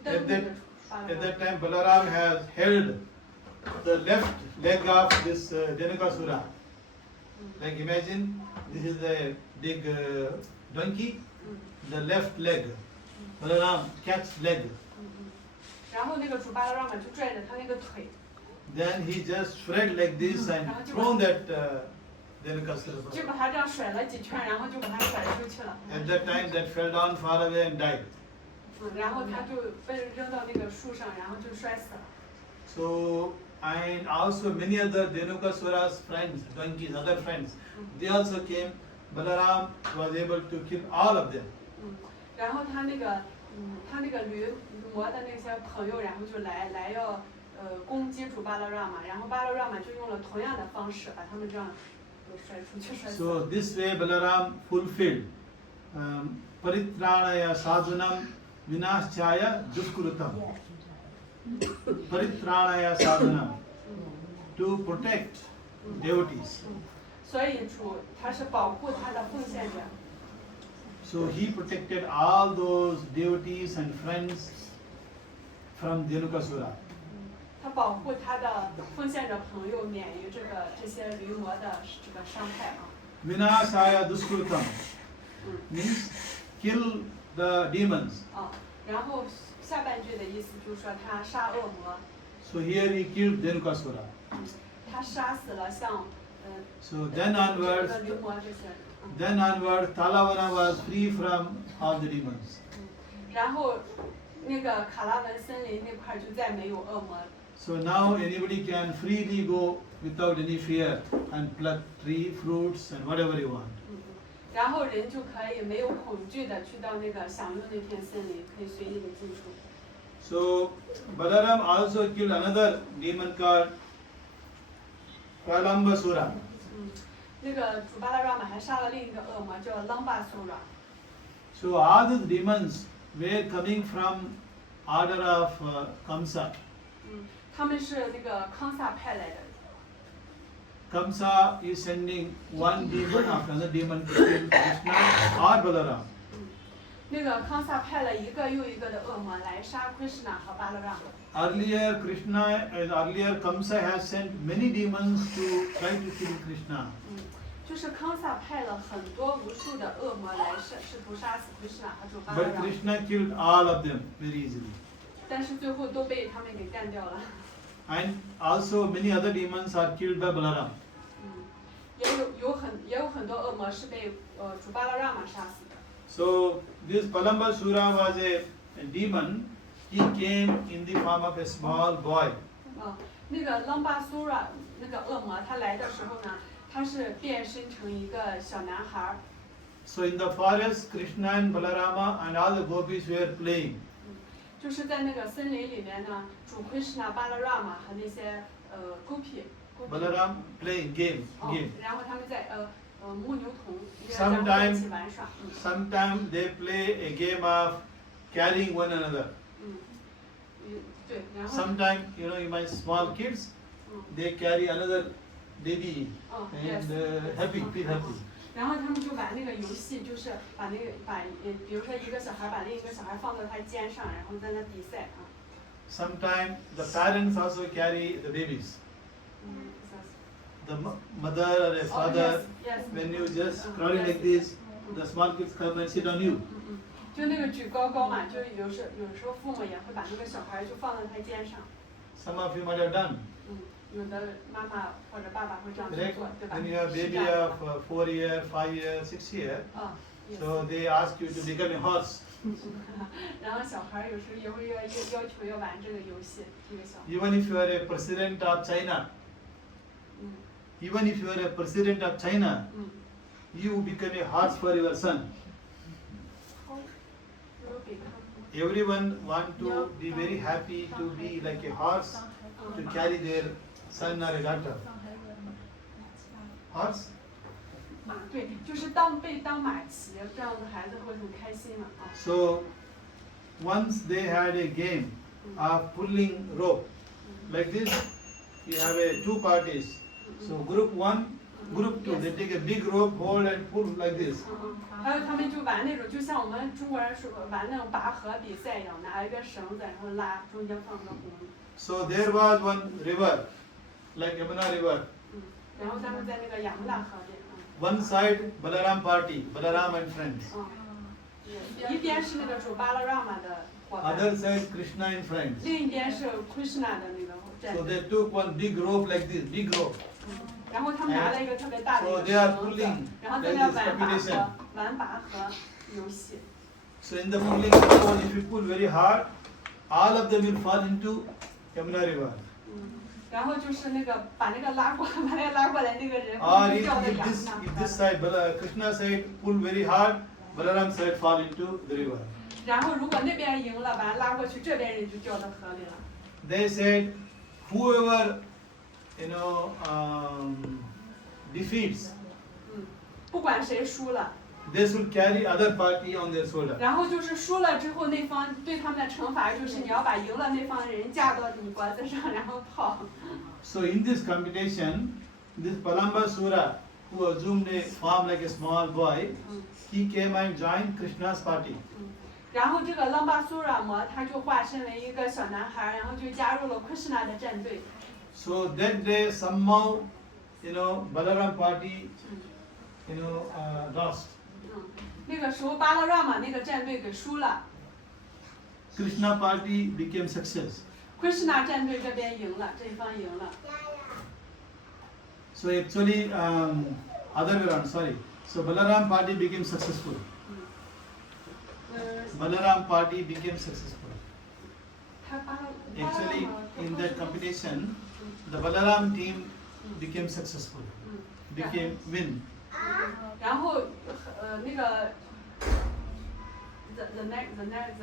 蹬那个巴拉 At 让。 that time Balaram has held the left leg of this Denukasura. Like imagine this is a big donkey, the left leg. Balaram catch leg. 然后那个主巴拉让嘛就拽着他那个腿。 Then he just spread like this and thrown that Denukasura. 就把他这样甩了几圈，然后就把他甩出去了。 At that time that fell down far away and died. 然后他就被扔到那个树上，然后就摔死了。 So and also many other Denukasura's friends, donkeys, other friends, they also came. Balaram was able to kill all of them. 然后他那个驴魔的那些朋友，然后就来要攻击主巴拉让嘛，然后巴拉让嘛就用了同样的方式把他们这样甩出去摔死了。 So this way Balaram fulfilled Paritranaya sadhanam vinaschaya duskrutam. Paritranaya sadhanam, to protect devotees. 所以主他是保护他的奉献者。 So he protected all those devotees and friends from Denukasura. 他保护他的奉献者朋友免于这些驴魔的这个伤害啊。 Vinashaya duskrutam means kill the demons. 然后下半句的意思就是说他杀恶魔。 So here he killed Denukasura. 他杀死了像So then onwards, 驴魔这些。 then onward, Talavana was free from all the demons. 然后那个卡拉文森林那块就再没有恶魔。 So now anybody can freely go without any fear and pluck tree fruits and whatever you want. 然后人就可以没有恐惧的去到那个享用那片森林，可以随意的进出。 So Balaram also killed another demon called Pralambasura. 那个主巴拉让嘛还杀了另一个恶魔叫朗巴苏拉。 So all these demons were coming from order of Kamsa. 他们是那个康萨派来的。 Kamsa is sending one demon after another demon to kill Krishna or Balaram. 那个康萨派了一个又一个的恶魔来杀Krishna和巴拉让。 Earlier Kamsa has sent many demons to try to kill Krishna. 就是康萨派了很多无数的恶魔来试图杀死Krishna和主巴拉 But 让。 Krishna killed all of them very easily. 但是最后都被他们给干掉了。 And also many other demons are killed by Balaram. 也有很多恶魔是被主巴拉让嘛杀死的。 So this Pralambasura was a demon. He came in the form of a small boy. 那个朗巴苏拉那个恶魔他来的时候呢，他是变身成一个小男孩。 So in the forest, Krishna and Balarama and all the gopis were playing. 就是在那个森林里面呢，主Krishna、巴拉让嘛和那些gopi。 Balaram playing game. 然后他们在牧牛童然后在一起玩耍。 Sometimes they play a game of carrying one another. 对，然后。 Sometimes you my small kids, they carry another baby and feel happy. 然后他们就把那个游戏，就是把比如说一个小孩把另一个小孩放到他肩上，然后在那比赛啊。 Sometimes the parents also carry the babies. The mother or a father, when you just crawling like this, the small kids come and sit on you. 就那个举高高嘛，就有时候父母也会把那个小孩就放到他肩上。 Some of you might have done. 有的妈妈或者爸爸会这样去 Correct? 做，对吧？ When you have baby of 4 year, 5 year, 6 year, so they ask you to become a horse. 然后小孩有时候也会要求要玩这个游戏，这个小孩。 Even if you are a president of China, even if you are a president of China, you become a horse for your son. Everyone want to be very happy to be like a horse to carry their son or a daughter. Horse? 马对，就是被当马骑，这样的孩子会很开心嘛啊。So once they had a game of pulling rope like this. You have two parties. So group 1, group 2. They take a big rope, hold and pull like this. 还有他们就玩那种，就像我们中国人说玩那种拔河比赛一样，拿一根绳子，然后拉，中间放个红。So there was one river, like Yamuna River. 然后他们在那个雅穆纳河边。One side Balaram party, Balaram and friends. 一边是那个主巴拉拉玛的伙伴。Other side Krishna and friends. 另一边是 Krishna 的那个战 So 队。 they took one big rope like this, big rope. 然后他们拿了一个特别大的一 So 个 they are 绳子 pulling，然后在那玩拔河游戏。So in the pulling, suppose if you pull very hard, all of them will fall into Yamuna River. 然后就是那个把那个拉过来那个人 Or 就 if 掉在雅穆 this 纳。 side, Krishna side pull very hard, Balaram side fall into the river. 然后如果那边赢了，把他拉过去，这边人就掉到河里了。 They said, whoever defeats, 不管谁输了。 they should carry other party on their shoulder. 然后就是输了之后，那方对他们的惩罚就是你要把赢了那方人架到你脖子上，然后跑。 So in this competition, this Palambasura, who assumed a form like a small boy, he came and joined Krishna's party. 然后这个朗巴苏拉摩他就化身为一个小男孩，然后就加入了 Krishna 的战队。 So that day somehow, Balaram party, lost. 那个时候巴拉拉玛那个战队给输了 Krishna party became success. ，Krishna 战队这边赢了，这一方赢了。 So actually, other way around, sorry. So Balaram party became successful. Balaram party became successful. 他巴拉 Actually, in that competition, the Balaram team became successful, became win. 然后那个 the next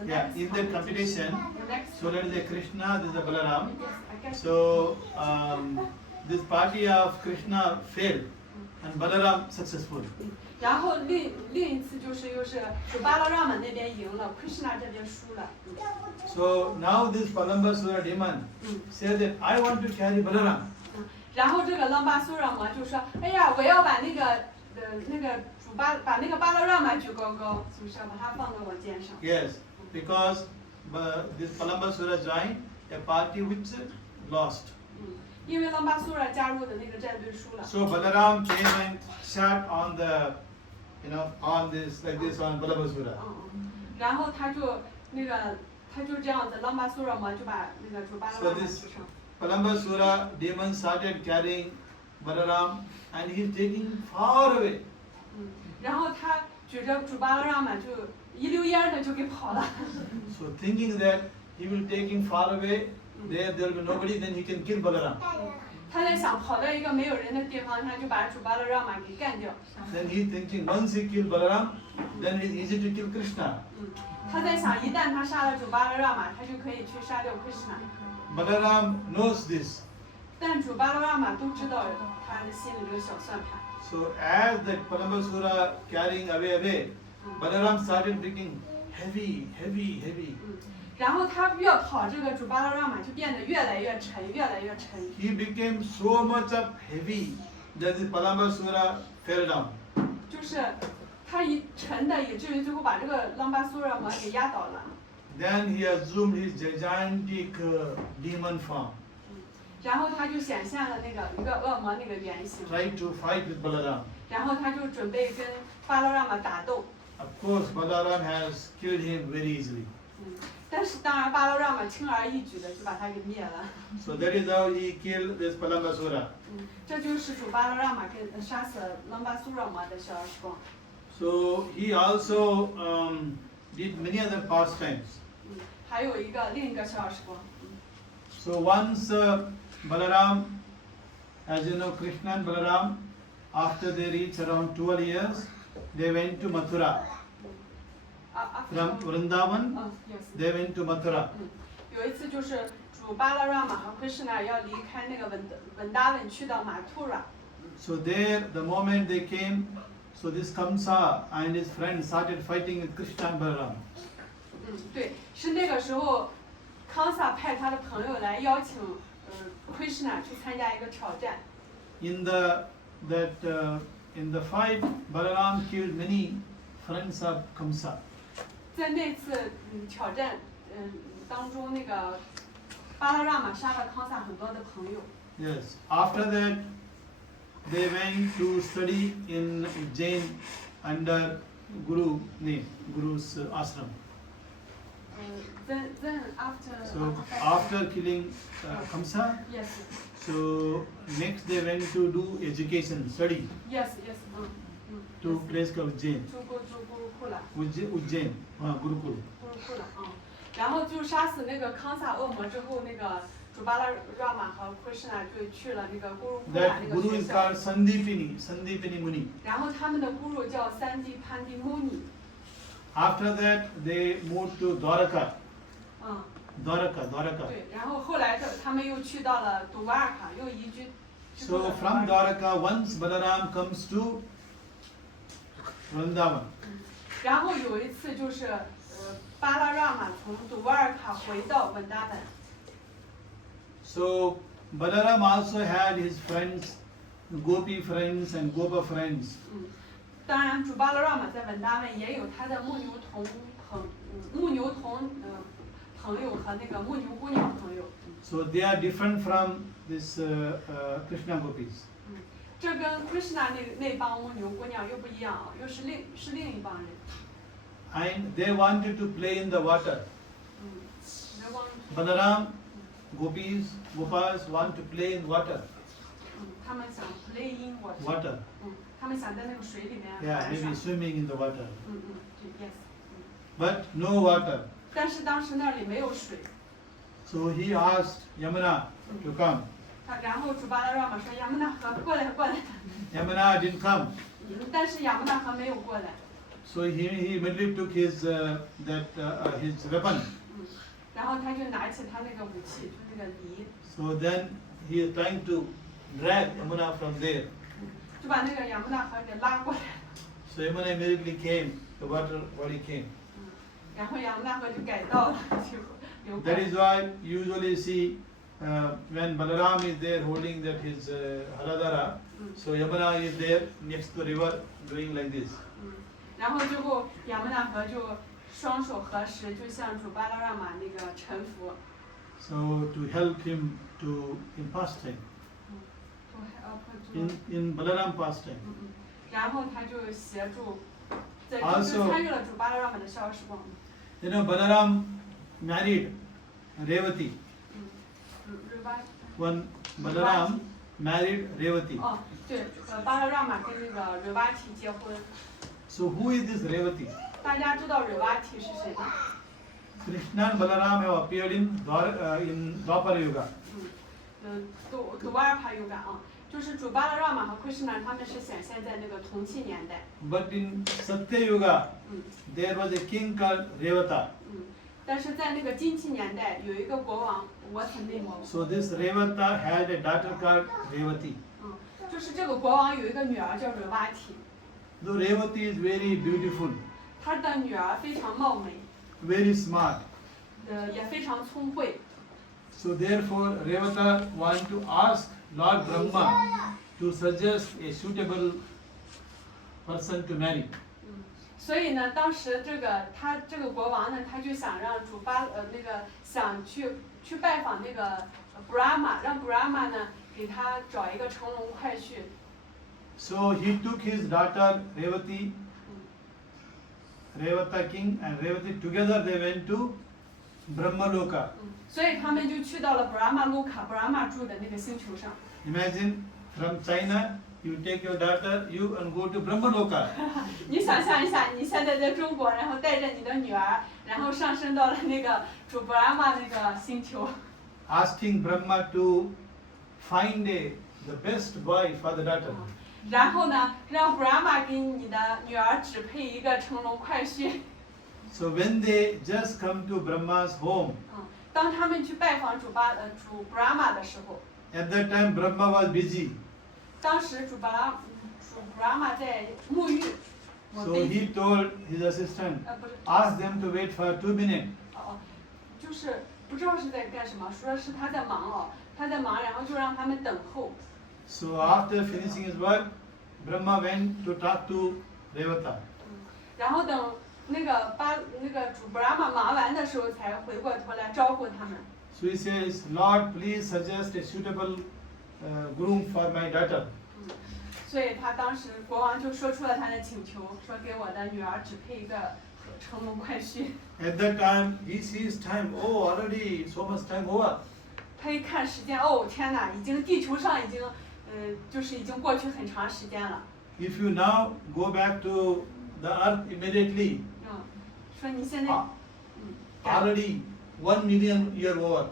Yeah, in that competition, the next so that is a Krishna, this is a Balaram. yes I guess So this party of Krishna failed, and Balaram successful. 然后另一次就是又是巴拉拉玛那边赢了 ，Krishna 这边输了。 So now this Palambasura demon said that I want to carry Balaram. 然后这个朗巴苏拉摩就说：“哎呀，我要把那个把那个巴拉拉玛举高高，就是要把它放到我肩上。” Yes, because this Palambasura joined a party which lost. 因为朗巴苏拉加入的那个战队输了。 So Balaram came and sat on the, on this like this on Palambasura. 然后他就这样子，朗巴苏拉摩就把那个主巴拉拉玛举上。 Palambasura demon started carrying Balaram and he is taking far away. 然后他举着主巴拉拉玛就一溜烟的就给跑了。 So thinking that he will take him far away, there will be nobody, then he can kill Balaram. 他在想跑到一个没有人的地方，他就把主巴拉拉玛给干掉。 Then he is thinking once he kill Balaram, then it is easy to kill Krishna. 他在想，一旦他杀了主巴拉拉玛，他就可以去杀掉 Krishna。 Balaram knows this. 但主巴拉拉玛都知道他的心里这个小算盘。 So as the Palambasura carrying away, Balaram started thinking heavy. 然后他越跑，这个主巴拉拉玛就变得越来越沉。 He became so much of heavy that the Palambasura fell down. 就是他沉的，以至于最后把这个朗巴苏拉摩给压倒了。 Then he assumed his gigantic demon form, 然后他就显现了那个一个恶魔那个原型， tried to fight with Balaram. 然后他就准备跟巴拉拉玛打斗。 Of course, Balaram has killed him very easily. 但是当然巴拉拉玛轻而易举的就把他给灭了。 So that is how he killed this Palambasura. 这就是主巴拉拉玛跟杀死朗巴苏拉摩的小儿时光。 So he also did many other pastimes. 还有另一个小儿时光。 So once Balaram As you know, Krishna and Balaram, after they reached around 12 years, they went to Mathura. From Vrindavan, yes. they went to Mathura. 有一次就是主巴拉让玛和奎什纳要离开那个文达文去到马图拉。So there, the moment they came, so this Kamsa and his friends started fighting with Krishna and Balaram. 对，是那个时候，康萨派他的朋友来邀请奎什纳去参加一个挑战。In the fight, Balaram killed many friends of Kamsa. 在那次挑战当中，那个巴拉让玛杀了康萨很多的朋友。Yes. After that, they went to study in Ujjain under Guru's ashram. Then after. So after killing Kamsa, Yes. so next they went to do education, study Yes. to place called Ujjain. 住过库了。Ujjain, Gurukul. 库了然后就杀死那个康萨恶魔之后，那个主巴拉让玛和奎什纳就去了那个咕噜库拉 That 那个 Guru 学 is 校。 called Sandipini Muni. 然后他们的咕噜叫三地潘地穆尼。 After that, they moved to Dwaraka. 嗯。 Dwaraka. 对，然后后来他们又去到了杜瓦尔卡，又移居。So from Dwaraka, once Balaram comes to Vrindavan. 然后有一次就是巴拉让玛从杜瓦尔卡回到文达本。 So Balaram also had his friends, Gopi friends and Gopa friends. 当然，主巴拉让玛在文达本也有他的牧牛童朋友和那个牧牛姑娘朋友。 So they are different from this Krishna Gopis. 这跟 Krishna 那帮牧牛姑娘又不一样，又是另一帮人。 And they wanted to play in the water. Balaram, Gopas want to play in water. 他们想 play in water. Water. 他们想在那个水里面 Yeah, 玩耍。 maybe swimming in the water. Yes. But no water. 但是当时那里没有水。 So he asked Yamuna to come. 然后主巴拉让玛说：“亚木纳河过来。” Yamuna didn't come. 但是亚木纳河没有过来。 So he immediately took his weapon. 然后他就拿起他那个武器，就那个犁。 So then he is trying to drag Yamuna from there. 就把那个亚木纳河给拉过来。 So Yamuna immediately came. The water body came. 然后亚木纳河就改道了，就流过 That 来。 is why usually see when Balaram is there holding that his haladara, so Yamuna is there next to river doing like this. 然后最后亚木纳河就双手合十，就向主巴拉让玛那个臣服。 So to help him in pastime, in Balaram pastime. 然后他就协助，在 Also 就是参与了主巴拉让玛的消时光。 You know, Balaram married Revati. When Balaram married Revati. 哦，对，巴拉让玛跟那个瑞瓦提结婚。 So who is this Revati? 大家知道瑞瓦提是谁吗？ Krishna and Balaram have appeared in Dwapara Yuga. 杜瓦尔帕尤感啊，就是主巴拉让玛和奎什纳他们是显现在那个同期年代。 But in Satya Yuga, there was a king called Revata. 但是在那个金器年代，有一个国王，我曾内蒙。 So this Revata had a daughter called Revati. 就是这个国王有一个女儿叫瑞瓦提。 Though Revati is very beautiful, 他的女儿非常貌美， very smart. 也非常聪慧。 So therefore, Revata want to ask Lord Brahma to suggest a suitable person to marry. 所以呢，当时他这个国王呢，他就想让想去拜访那个 Brahma， 让 Brahma 呢给他找一个乘龙快婿。 So he took his daughter Revati, Revata king and Revati together they went to Brahmaloka. 所以他们就去到了 Brahma Loka，Brahma 住的那个星球上。 Imagine from China, you take your daughter, you and go to Brahmaloka. 你想象一下，你现在在中国，然后带着你的女儿，然后上升到了那个主 Brahma 那个星球。 Asking Brahma to find a the best boy for the daughter. 然后呢，让 Brahma 给你的女儿指配一个乘龙快婿。So when they just come to Brahma's home, 当他们去拜访主 Brahma 的时候， at that time Brahma was busy. 当时主 Brahma 在沐浴。So he told his assistant, 不是， ask them to wait for 2 minutes. 就是不知道是在干什么，说是他在忙哦，他在忙，然后就让他们等候。So after finishing his work, Brahma went to talk to Devata. 然后等那个主 Brahma 忙完的时候，才回过头来招呼他们。So he says, Lord, please suggest a suitable groom for my daughter. 所以他当时国王就说出了他的请求，说给我的女儿指配一个乘龙快婿。At that time, he sees time. Oh, already so much time over. 他一看时间，哦天哪，地球上已经过去很长时间了。If you now go back to the earth immediately, 说你现在already 1 million year over.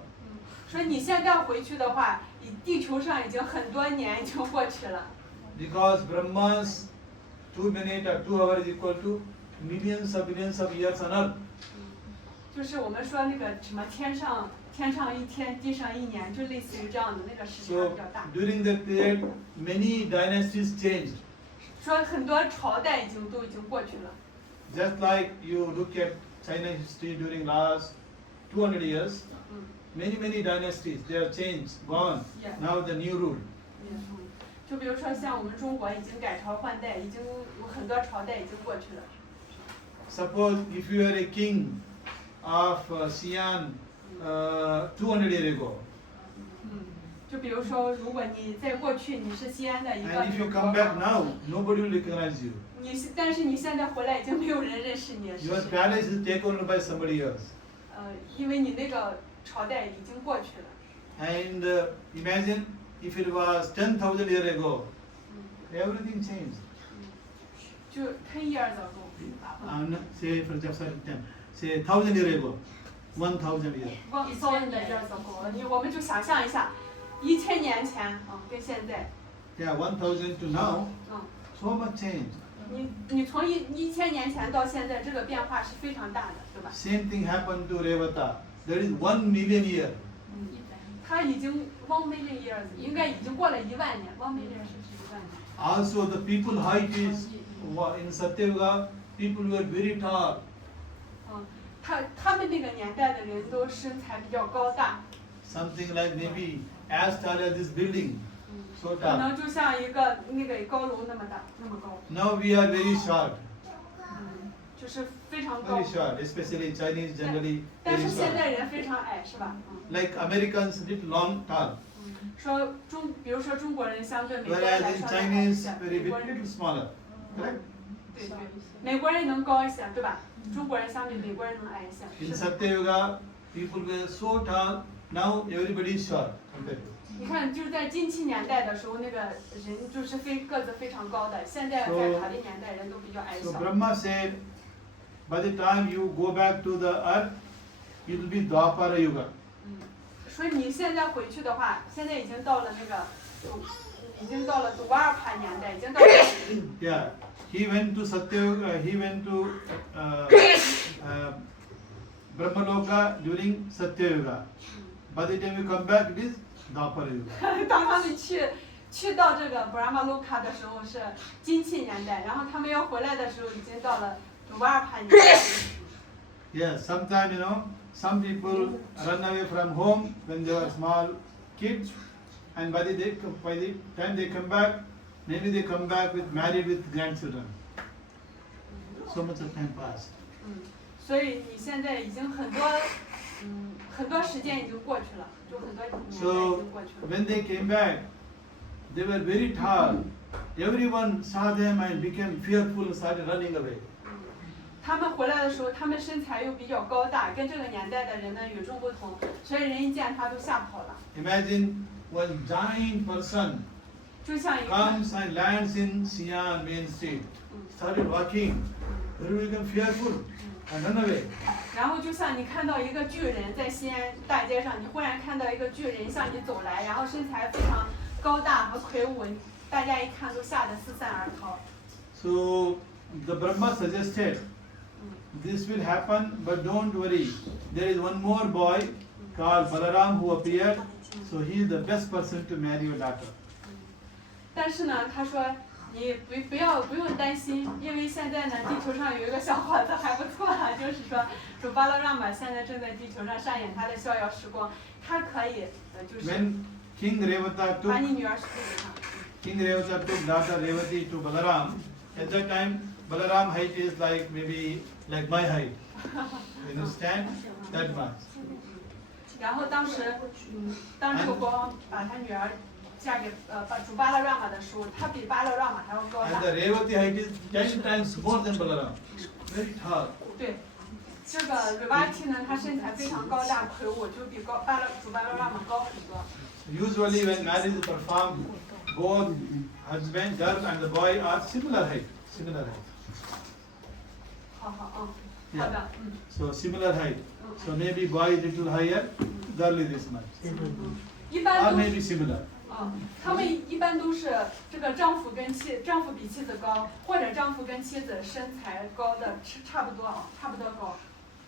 说你现在回去的话，地球上已经很多年已经过去了。Because Brahma's 2 minutes or 2 hours is equal to millions of years on earth. 就是我们说那个什么天上一天，地上一年，就类似于这样的那个时间 So 比较大。 during that period, many dynasties changed. 说很多朝代都已经过去了。 Just like you look at China history during last 200 years, many dynasties they have changed, gone. Yeah. Now the new rule. 就比如说像我们中国已经改朝换代，已经有很多朝代已经过去了。 Suppose if you are a king of Xian 200 years ago, 就比如说，如果你在过去你是西安的一个 and if you 国 come back 王， now, nobody will recognize you. 但是你现在回来已经没有人认识你，是 Your 谁？ palace is taken over by somebody else. 因为你那个朝代已经过去了。 And imagine if it was 10,000 years ago, everything changed. 就10 years ago， Say for example, say 1,000 years ago, 1,000 years. 1000 years ago，我们就想象一下，1000年前跟现在， Yeah, 1,000 to now, so much change. 你从1000年前到现在，这个变化是非常大的，对吧？ Same thing happened to Revata. There is 1 million year. 他已经 1 million years， 应该已经过了1万年，1 million 是1万年。 Also the people height is in Satyayuga, people were very tall. 他们那个年代的人都身材比较高大， Something like maybe as tall as this building, so 可 tall. 能就像一个那个高楼那么大，那么高， Now we are very short, 就是非常高 very。short, especially Chinese generally 但 very 是现 short. 在人非常矮，是吧？ Like Americans, little long, tall. 说比如说中国人相对美国人 Whereas 来 in 说矮一 Chinese, 些， very 美国 bit 人 little smaller. Correct? 对，美国人能高一些，对吧？中国人相比美国人能矮一些， In 是的。 Satyayuga, people were so tall. Now everybody is short. compared to. 你看，就是在金器年代的时候，那个人就是个子非常高的，现在在卡利年代人都比较矮 So 小。 Brahma said, by the time you go back to the earth, it will be Dwapara Yuga. 说你现在回去的话，现在已经到了那个，已经到了杜瓦尔帕年代，已经到了。 Yeah, he went to Satyayuga. He went to Brahmaloka during Satyayuga. By the time you come back, it is Dwapara Yuga. 当他们去到这个布拉马卢卡的时候是金器年代，然后他们要回来的时候已经到了杜瓦尔帕年代。 Yes, sometimes some people run away from home when they are small kids, and by the time they come back, maybe they come back married with grandchildren. So much of time passed. 所以你现在已经很多时间已经过去了，就很多年代已 So 经过去了。 when they came back, they were very tall. Everyone saw them and became fearful and started running away. 他们回来的时候，他们身材又比较高大，跟这个年代的人呢与众不同，所以人一见他都吓跑了。 Imagine one giant person 就像一个， comes and lands in Xian main street, started walking. Everyone became fearful and run away. 然后就像你看到一个巨人在西安大街上，你忽然看到一个巨人向你走来，然后身材非常高大和魁梧，大家一看都吓得四散而逃。 So the Brahma suggested this will happen, but don't worry. There is one more boy called Balaram who appeared, so he is the best person to marry your daughter. 但是呢，他说你不用担心，因为现在呢，地球上有一个小伙子还不错啊，就是说主巴拉让玛现在正在地球上上演他的逍遥时光，他可以就是 When King Revata 把 took 你女儿许给他。 King Revata took daughter Revati to Balaram, at that time Balaram height is like maybe like my height. You understand? That much. 然后当时，当这个国王把他女儿嫁给把主巴拉让玛的时候，他比巴拉让玛还要高 And 大。 the Revati height is 10 times more than Balaram. Very tall. 对，这个 Revati 呢，她身材非常高大魁梧，就比主巴拉让玛高很多。 Usually when marriage is performed, both husband, girl and the boy are similar height. Similar height. 好好，好的， So similar height. So maybe boy is little higher, girl is this much. 一般 Or 都 maybe similar. 他们一般都是这个丈夫比妻子高，或者丈夫跟妻子身材高的差不多高。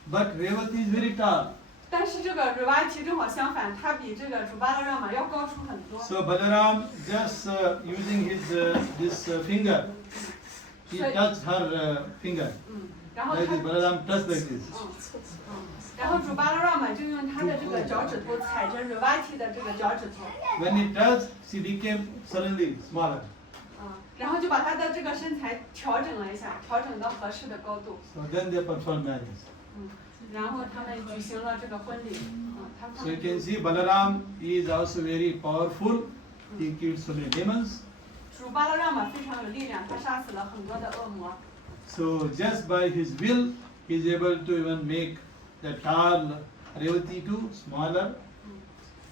But Revati is very tall. 但是这个 Revati 正好相反，他比这个主巴拉让玛要高出很多。 So Balaram just using his this finger, he touched her finger. 然后 Like 他 this, Balaram touched like this. 然后主巴拉让玛就用他的这个脚趾头踩着 Revati 的这个脚趾头， When he touched, she became suddenly smaller. 然后就把他的这个身材调整了一下，调整到合适的高度。 So then they performed marriage. 然后他们举行了这个婚礼。他 So you 们 can see Balaram is also very powerful. He killed so many demons. 主巴拉让玛非常有力量，他杀死了很多的恶魔。 So just by his will, he is able to even make the tall Revati too smaller.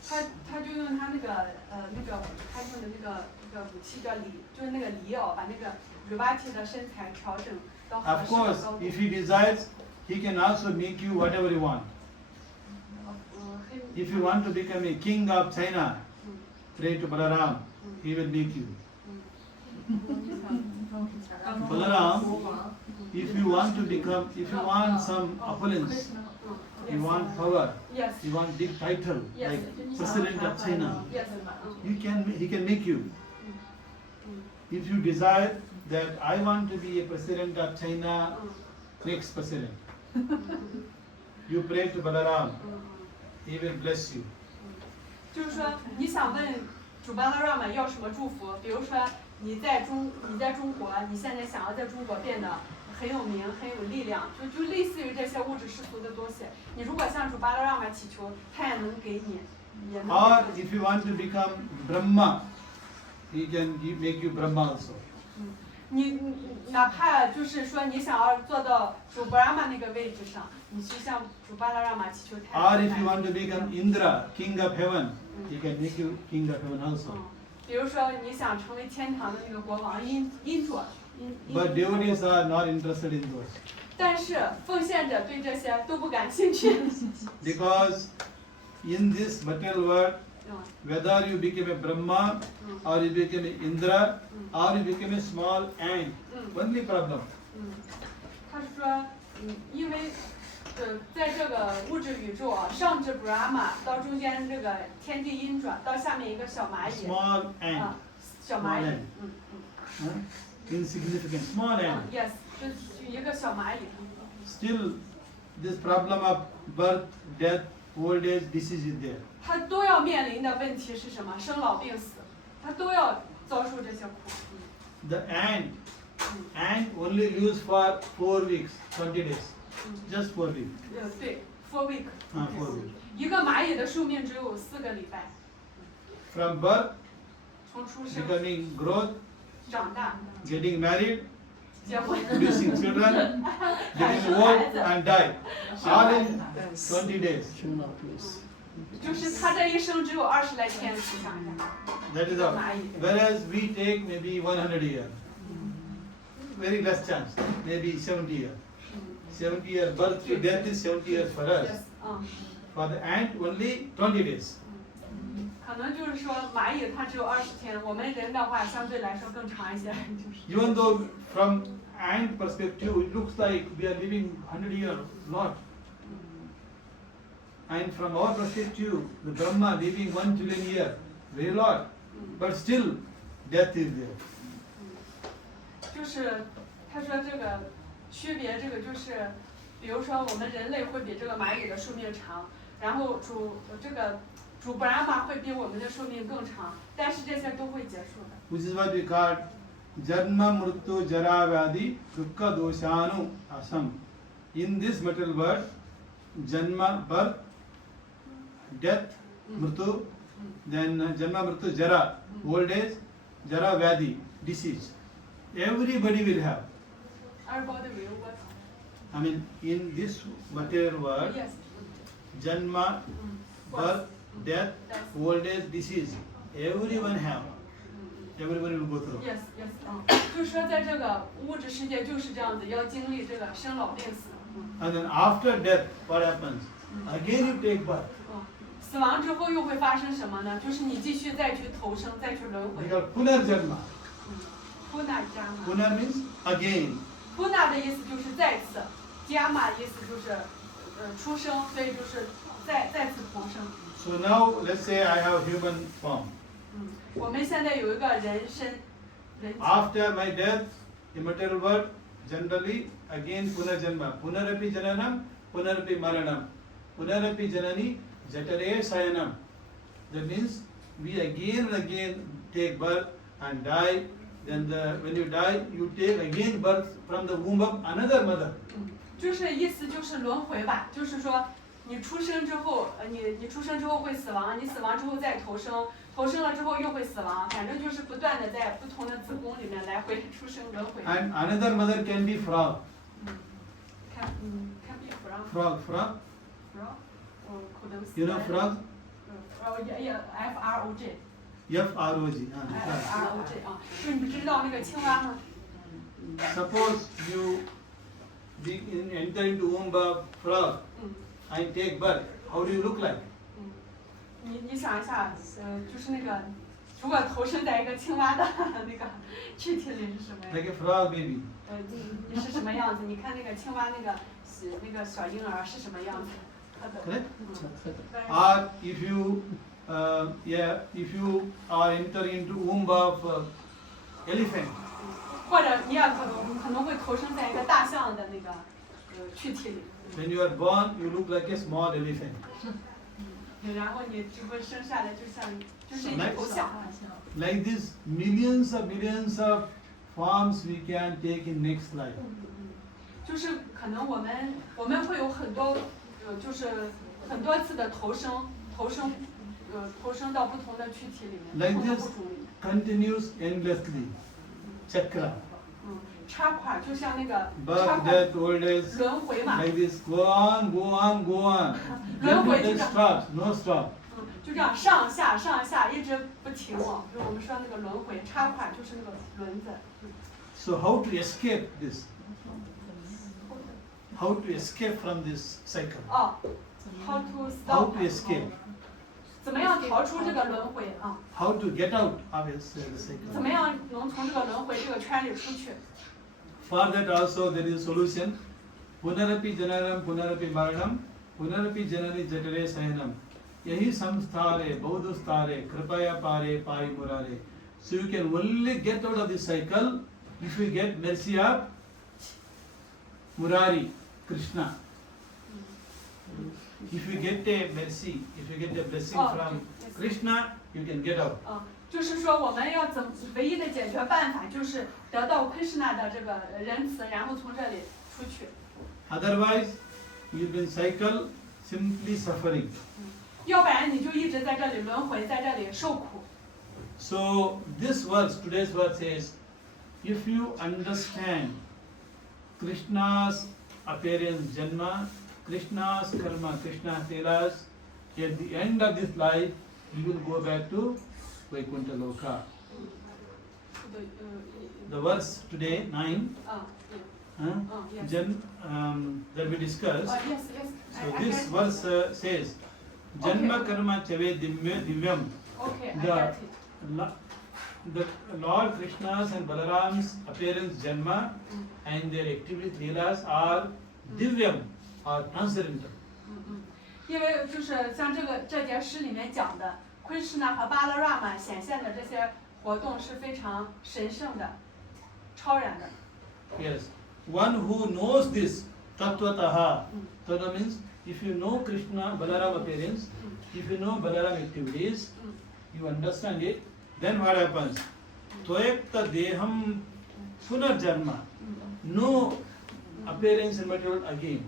他就用他他用的那个武器叫犁，就是那个犁哦，把那个 Revati 的身材调整到合 Of 适的 course, 高度。 if he desires, he can also make you whatever you want. If you want to become a king of China, pray to Balaram, he will make you. Balaram, if you want some opulence, you want power, Yes. you want big title, Yes. like President of China, Yes. he can make you. If you desire that I want to be a president of China, next president, you pray to Balaram, he will bless you. 就是说，你想问主巴拉让玛要什么祝福？比如说你在中国，你现在想要在中国变得很有名、很有力量，就类似于这些物质世俗的东西。你如果向主巴拉让玛祈求，他也能给你，也能。 Or if you want to become Brahma, he can make you Brahma also. 你哪怕就是说你想要做到主巴拉玛那个位置上，你去向主巴拉让玛祈求，他 Or 也 if 能 you 来 want to become Indra, king of heaven, he can make you king of heaven also. 比如说你想成为天堂的那个国王，因着。 But devotees are not interested in those. 但是奉献者对这些都不感兴趣。 Because in this material world, whether you become a Brahma, or you become an Indra, or you become a small ant, only problem. 他是说，因为在这个物质宇宙啊，上至 Brahma， 到中间这个天地阴转，到下面一个小蚂蚁， Small ant, 小蚂蚁， insignificant, small ant. yes， 就是一个小蚂蚁。 Still, this problem of birth, death, old age, disease is there. 他都要面临的问题是什么？生老病死，他都要遭受这些苦。 The ant only lives for 4 weeks, 20 days, just 4 weeks. 对 ，4 week， 4 weeks. 一个蚂蚁的寿命只有4个礼拜， From birth, 从出生、 becoming growth, 长大、 getting married, 结婚、 producing children, 产 getting 生 old 孩子， and die, all in 20 days. 就是他这一生只有20来天，你想一下。 That is all. Whereas we take maybe 100 years. Very less chance, maybe 70 years. 70 years, birth to death is 70 years for us. Yes， For the ant, only 20 days. 可能就是说蚂蚁它只有20天，我们人的话相对来说更长一些，就是。Even though from ant perspective, it looks like we are living 100 years, lot. And from our perspective, the Brahma living 1 trillion years, very lot. But still, death is there. 就是他说这个区别，这个就是，比如说我们人类会比这个蚂蚁的寿命长，然后主 Brahma 会比我们的寿命更长，但是这些都会结束的。Which is what we call Janma Mrityu Jara Vyadhi Dukkha Doshanu Asam. In this material world, Janma, birth, death, Mrityu, then Janma Mrityu Jara, old age, Jara Vyadhi, disease. Everybody will have. Everybody will what? I mean, in this material world, Yes. Janma, birth, death, old age, disease, everyone have. Everybody will go through. Yes, yes. 就是说在这个物质世界就是这样子，要经历这个生老病死。And then after death, what happens? Again you take birth. 死亡之后又会发生什么呢？就是你继续再去投生，再去轮回。 Because Punarjanma. Punarjanma means again. Puna 的意思就是再次 ，Jama 意思就是出生，所以就是再次投生。So now let's say I have human form. 我们现在有一个人身，人。After my death, in material world, generally again Punarjanma. Punarapi Jananam, Punarapi Maranam. Punarapi Janani, Jatare Sayanam. That means we again and again take birth and die. Then when you die, you take again birth from the womb of another mother. 就是意思就是轮回吧，就是说你出生之后，你出生之后会死亡，你死亡之后再投生，投生了之后又会死亡，反正就是不断的在不同的子宫里面来回出生轮回。And another mother can be frog. Can be frog. Frog. Frog. 可能。You know frog? Frog. F-R-O-G. F-R-O-G 啊，就你知道那个青蛙吗？ Suppose you enter into womb of frog and take birth. How do you look like? 你想一下，就是那个，如果投生在一个青蛙的那个躯体里是什么样？ Like a frog baby. 你是什么样子？你看那个青蛙那个小婴儿是什么样子？ Correct? Or if you are entering into womb of elephant. 或者你也可能会投生在一个大象的那个躯体里。 When you are born, you look like a small elephant. 然后你就会生下来就是一头象。 Like this, millions of forms we can take in next life. 就是可能我们会有很多就是很多次的投生到不同的躯体里面，不同的物种里面。 Continues endlessly. Chakra. 插块就像那个 Birth, death, old age. 轮回嘛。 Like this, go on. 轮回就 Then stops, no stop. 就这样上下一直不停哦，就是我们说那个轮回插块就是那个轮子。 So how to escape this? How to escape from this cycle? 哦 ，how to stop? How to escape? 怎么样逃出这个轮回啊？ How to get out of this cycle? 怎么样能从这个轮回这个圈里出去？ For that also there is a solution. Punarapi Janaram, Punarapi Maranam, Punarapi Janani Jatare Sayanam. Yahi samsthare, baudhustare, kripaya pare, pai murare. So you can only get out of this cycle if you get mercy of Murari, Krishna. If you get a mercy, if you get a blessing from Krishna, you can get out. 就是说我们要唯一的解决办法就是得到 Krishna 的这个仁慈，然后从这里出去。 Otherwise, you will cycle simply suffering. 要不然你就一直在这里轮回，在这里受苦。 So this verse, today's verse says, if you understand Krishna's appearance, Janma, Krishna's karma, Krishna's telas, at the end of this life, you will go back to Vaikuntha Loka. The verse today, 9, that we discussed. Yes. So this verse says, Janma karma chave divyam Okay, I The, get it. the Lord Krishna's and Balaram's appearance, Janma, and their activities, Leelas, are Divyam, are transcendental. 因为就是像这节诗里面讲的，Krishna 和 Balarama 显现的这些活动是非常神圣的、超然的。Yes. One who knows this, Tattvataha. Tattva means if you know Krishna, Balaram appearance, if you know Balaram activities, you understand it, then what happens? Toyakta deham punarjanma. No appearance in material again.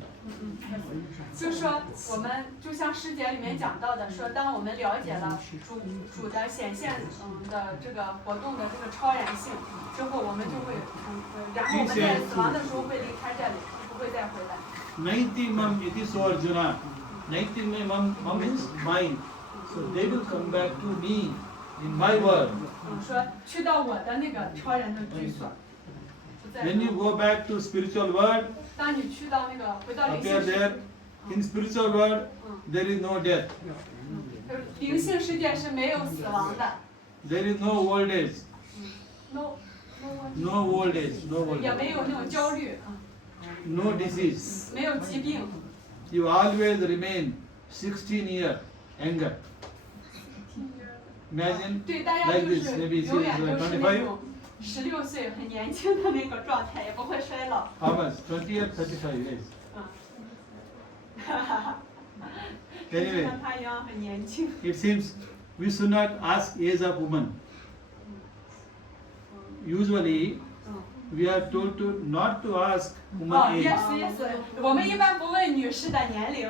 就是说，我们就像诗节里面讲到的，说当我们了解了主的显现的这个活动的这个超然性之后，我们就会然后我们在死亡的时候会离开这里，不会再回来。Naiti mam iti so Arjuna. Naiti mam means mine. So they will come back to me in my world. 说去到我的那个超然的居所。When you go back to spiritual world, 当你去到那个回到灵 appear 性世 there. 界， In spiritual world, there is no death. 灵性世界是没有死亡的。There is no old age. No No old age. No old 也 age. 没有那种焦虑， No disease. 没有疾病。 You always remain 16 year younger. Imagine 对，大家 like 就 this, 是 maybe 永远 since 都是那 25. 种16岁很年轻的那个状态，也不会衰老。 How much? 20 or 35 years. 就 Anyway, 像他一样很年轻。 it seems we should not ask age of woman. Usually, we are told to not to ask woman age. yes，我们一般不问女士的年龄。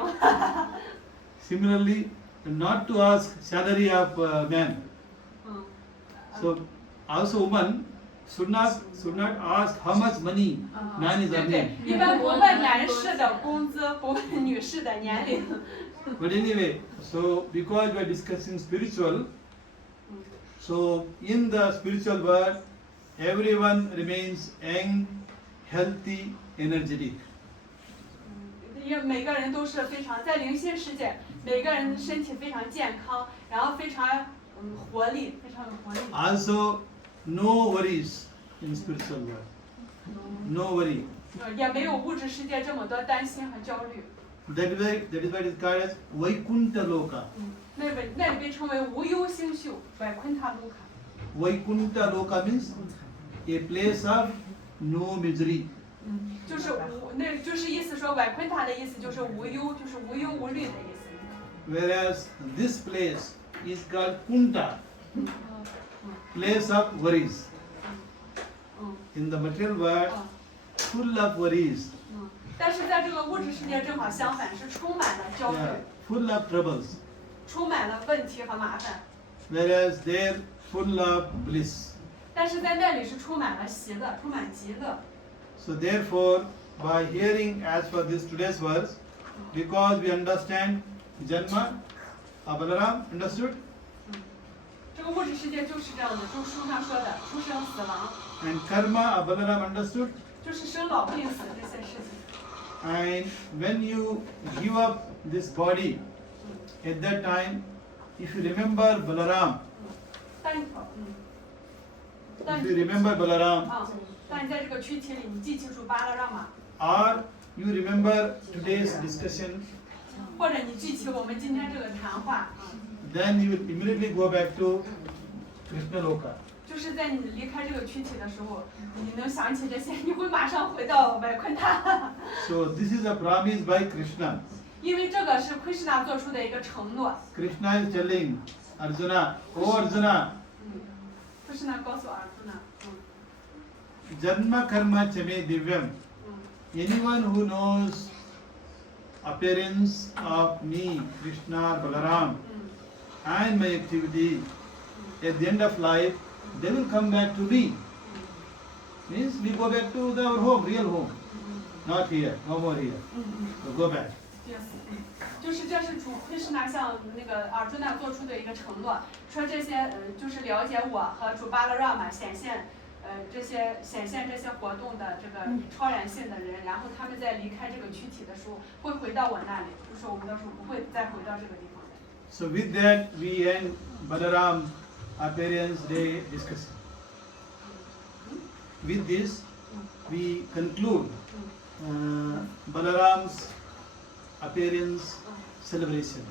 Similarly, not to ask salary of man. So, also woman should not ask how much money man is 对 earning. 对，一般不问男士的工资，不问女士的年龄。 But anyway, so because we are discussing spiritual, so in the spiritual world, everyone remains young, healthy, energetic. 因为每个人都是非常在灵性世界，每个人身体非常健康，然后非常活力，非常有活力。 Also, no worries in spiritual world. No worry. 也没有物质世界这么多担心和焦虑。 That is why it is called as Vaikunta Loka. 那里被称为无忧星宿，百昆塔卢卡。 Vaikunta Loka means a place of no misery. 就是就是意思说，百昆塔的意思就是无忧，就是无忧无虑的意思。 Whereas this place is called Kunta, place of worries. In the material world, full of worries. 但是在这个物质世界正好相反，是充满了焦虑， Full of troubles. 充满了问题和麻烦。 Whereas there, full of bliss. 但是在那里是充满了喜乐，充满极乐。 So therefore, by hearing as for this today's verse, because we understand Janma, Balaram understood, 这个物质世界就是这样的，就书上说的出生死亡， and Karma, Balaram understood, 就是生老病死这些事情。 and when you give up this body, at that time, if you remember Balaram, 但 if you remember Balaram, 但你在这个躯体里，你记清楚巴拉让玛， or you remember today's discussion, 或者你记起我们今天这个谈话， then you will immediately go back to Krishna Loka. 就是在你离开这个躯体的时候，你能想起这些，你会马上回到外昆塔。 So this is a promise by Krishna. 因为这个是奎师那做出的一个承诺。 Krishna is telling Arjuna, oh Arjuna, 奎师那告诉尔朱那， Janma Karma Chame Divyam. Anyone who knows appearance of me, Krishna, Balaram, and my activity, at the end of life, they will come back to me. Means we go back to our home, real home. Not here, no more here. So go back. Yes，就是这是主奎师那向那个尔朱那做出的一个承诺，说这些就是了解我和主巴拉让玛显现这些活动的这个超然性的人，然后他们在离开这个躯体的时候会回到我那里，就是我们到时候不会再回到这个地方。 So with that we end Balaram appearance day discussion. With this, we conclude Balaram's appearance celebration.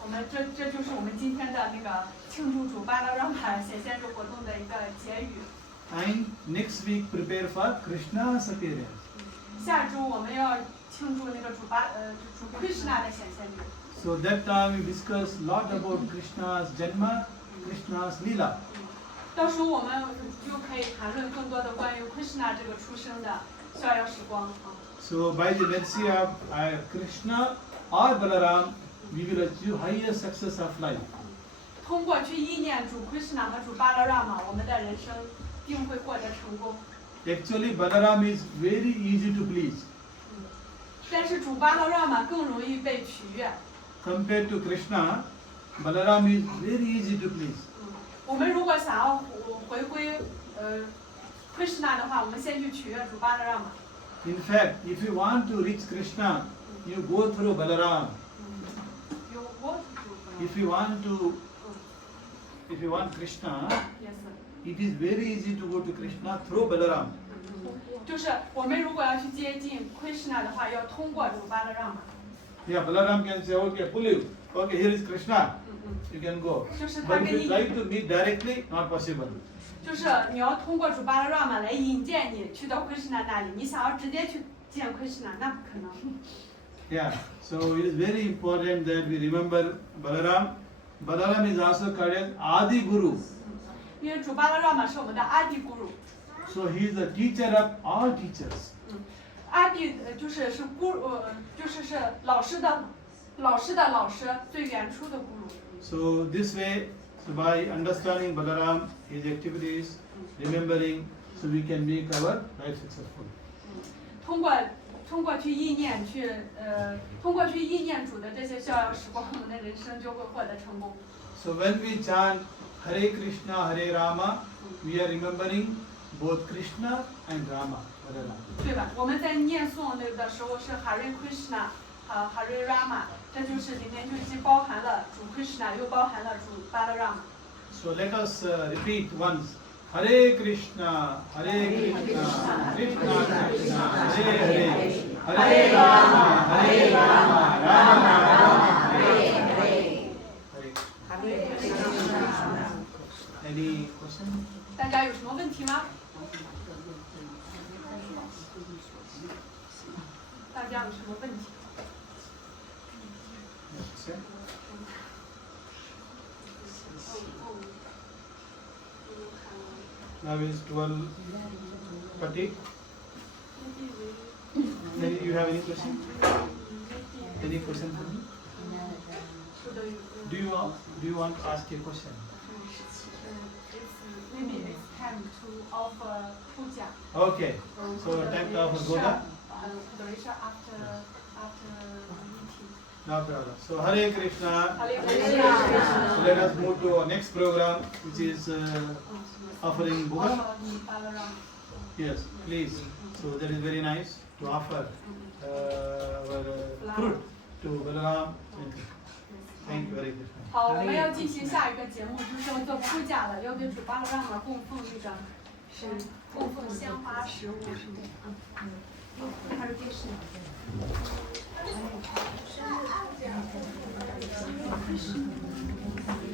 我们这就是我们今天的那个庆祝主巴拉让玛显现日活动的一个结语。And next week prepare for Krishna's appearance. 下周我们要庆祝那个主Krishna 的显现日。So that time we discuss lot about Krishna's Janma, Krishna's Leela. 到时候我们就可以谈论更多的关于 Krishna 这个出生的逍遥时光啊。So by the mercy of Krishna or Balaram, we will achieve higher success of life. 通过去意念主 Krishna 和主巴拉让玛，我们的人生定会获得成功。Actually, Balaram is very easy to please. 但是主巴拉让玛更容易被取悦。Compared to Krishna, Balaram is very easy to please. 我们如果想要回归Krishna 的话，我们先去取悦主巴拉让玛。In fact, if you want to reach Krishna, you go through Balaram. If you want Krishna, it is very easy to go to Krishna through Balaram. 就是我们如果要去接近 Krishna 的话，要通过主巴拉让玛。Yeah, Balaram can say, okay, pull you. Okay, here is Krishna. You can go. But if you try to meet directly, not possible. 就是你要通过主巴拉让玛来引荐你去到 Krishna 那里，你想要直接去见 Krishna， 那不可能。Yeah, so it is very important that we remember Balaram. Balaram is also called as Adi Guru. 因为主巴拉让玛是我们的阿弟 Guru。So he is the teacher of all teachers. 阿弟就是老师的老师，最原初的 Guru。 So this way, so by understanding Balaram, his activities, remembering, so we can make our life successful. 通过去意念主的这些逍遥时光，我们的人生就会获得成功。 So when we chant Hare Krishna, Hare Rama, we are remembering both Krishna and Rama. 对吧？我们在念诵的时候是 Hare Krishna 和 Hare Rama， 这就是里面就既包含了主 Krishna， 又包含了主巴拉让玛。 So let us repeat once. Hare Krishna, Hare Krishna, Krishna Krishna, Hare Hare, Hare Rama, Hare Rama, Rama Rama, Hare Hare. Any question? 大家有什么问题吗？大家有什么问题？ Now is 12:30. You have any question? Any question for me? Do you want to ask a question? Maybe it's time to offer puja. Okay. So time to offer Goda. After meeting. No problem. So Hare Krishna. Hare Krishna. So let us move to our next program, which is offering Goda. Yes, please. So that is very nice to offer our fruit to Balaram. Thank you very much. 好，我们要进行下一个节目，就是要做puja架了，要给主巴拉让玛供奉那个供奉鲜花食物。还是电视。生日。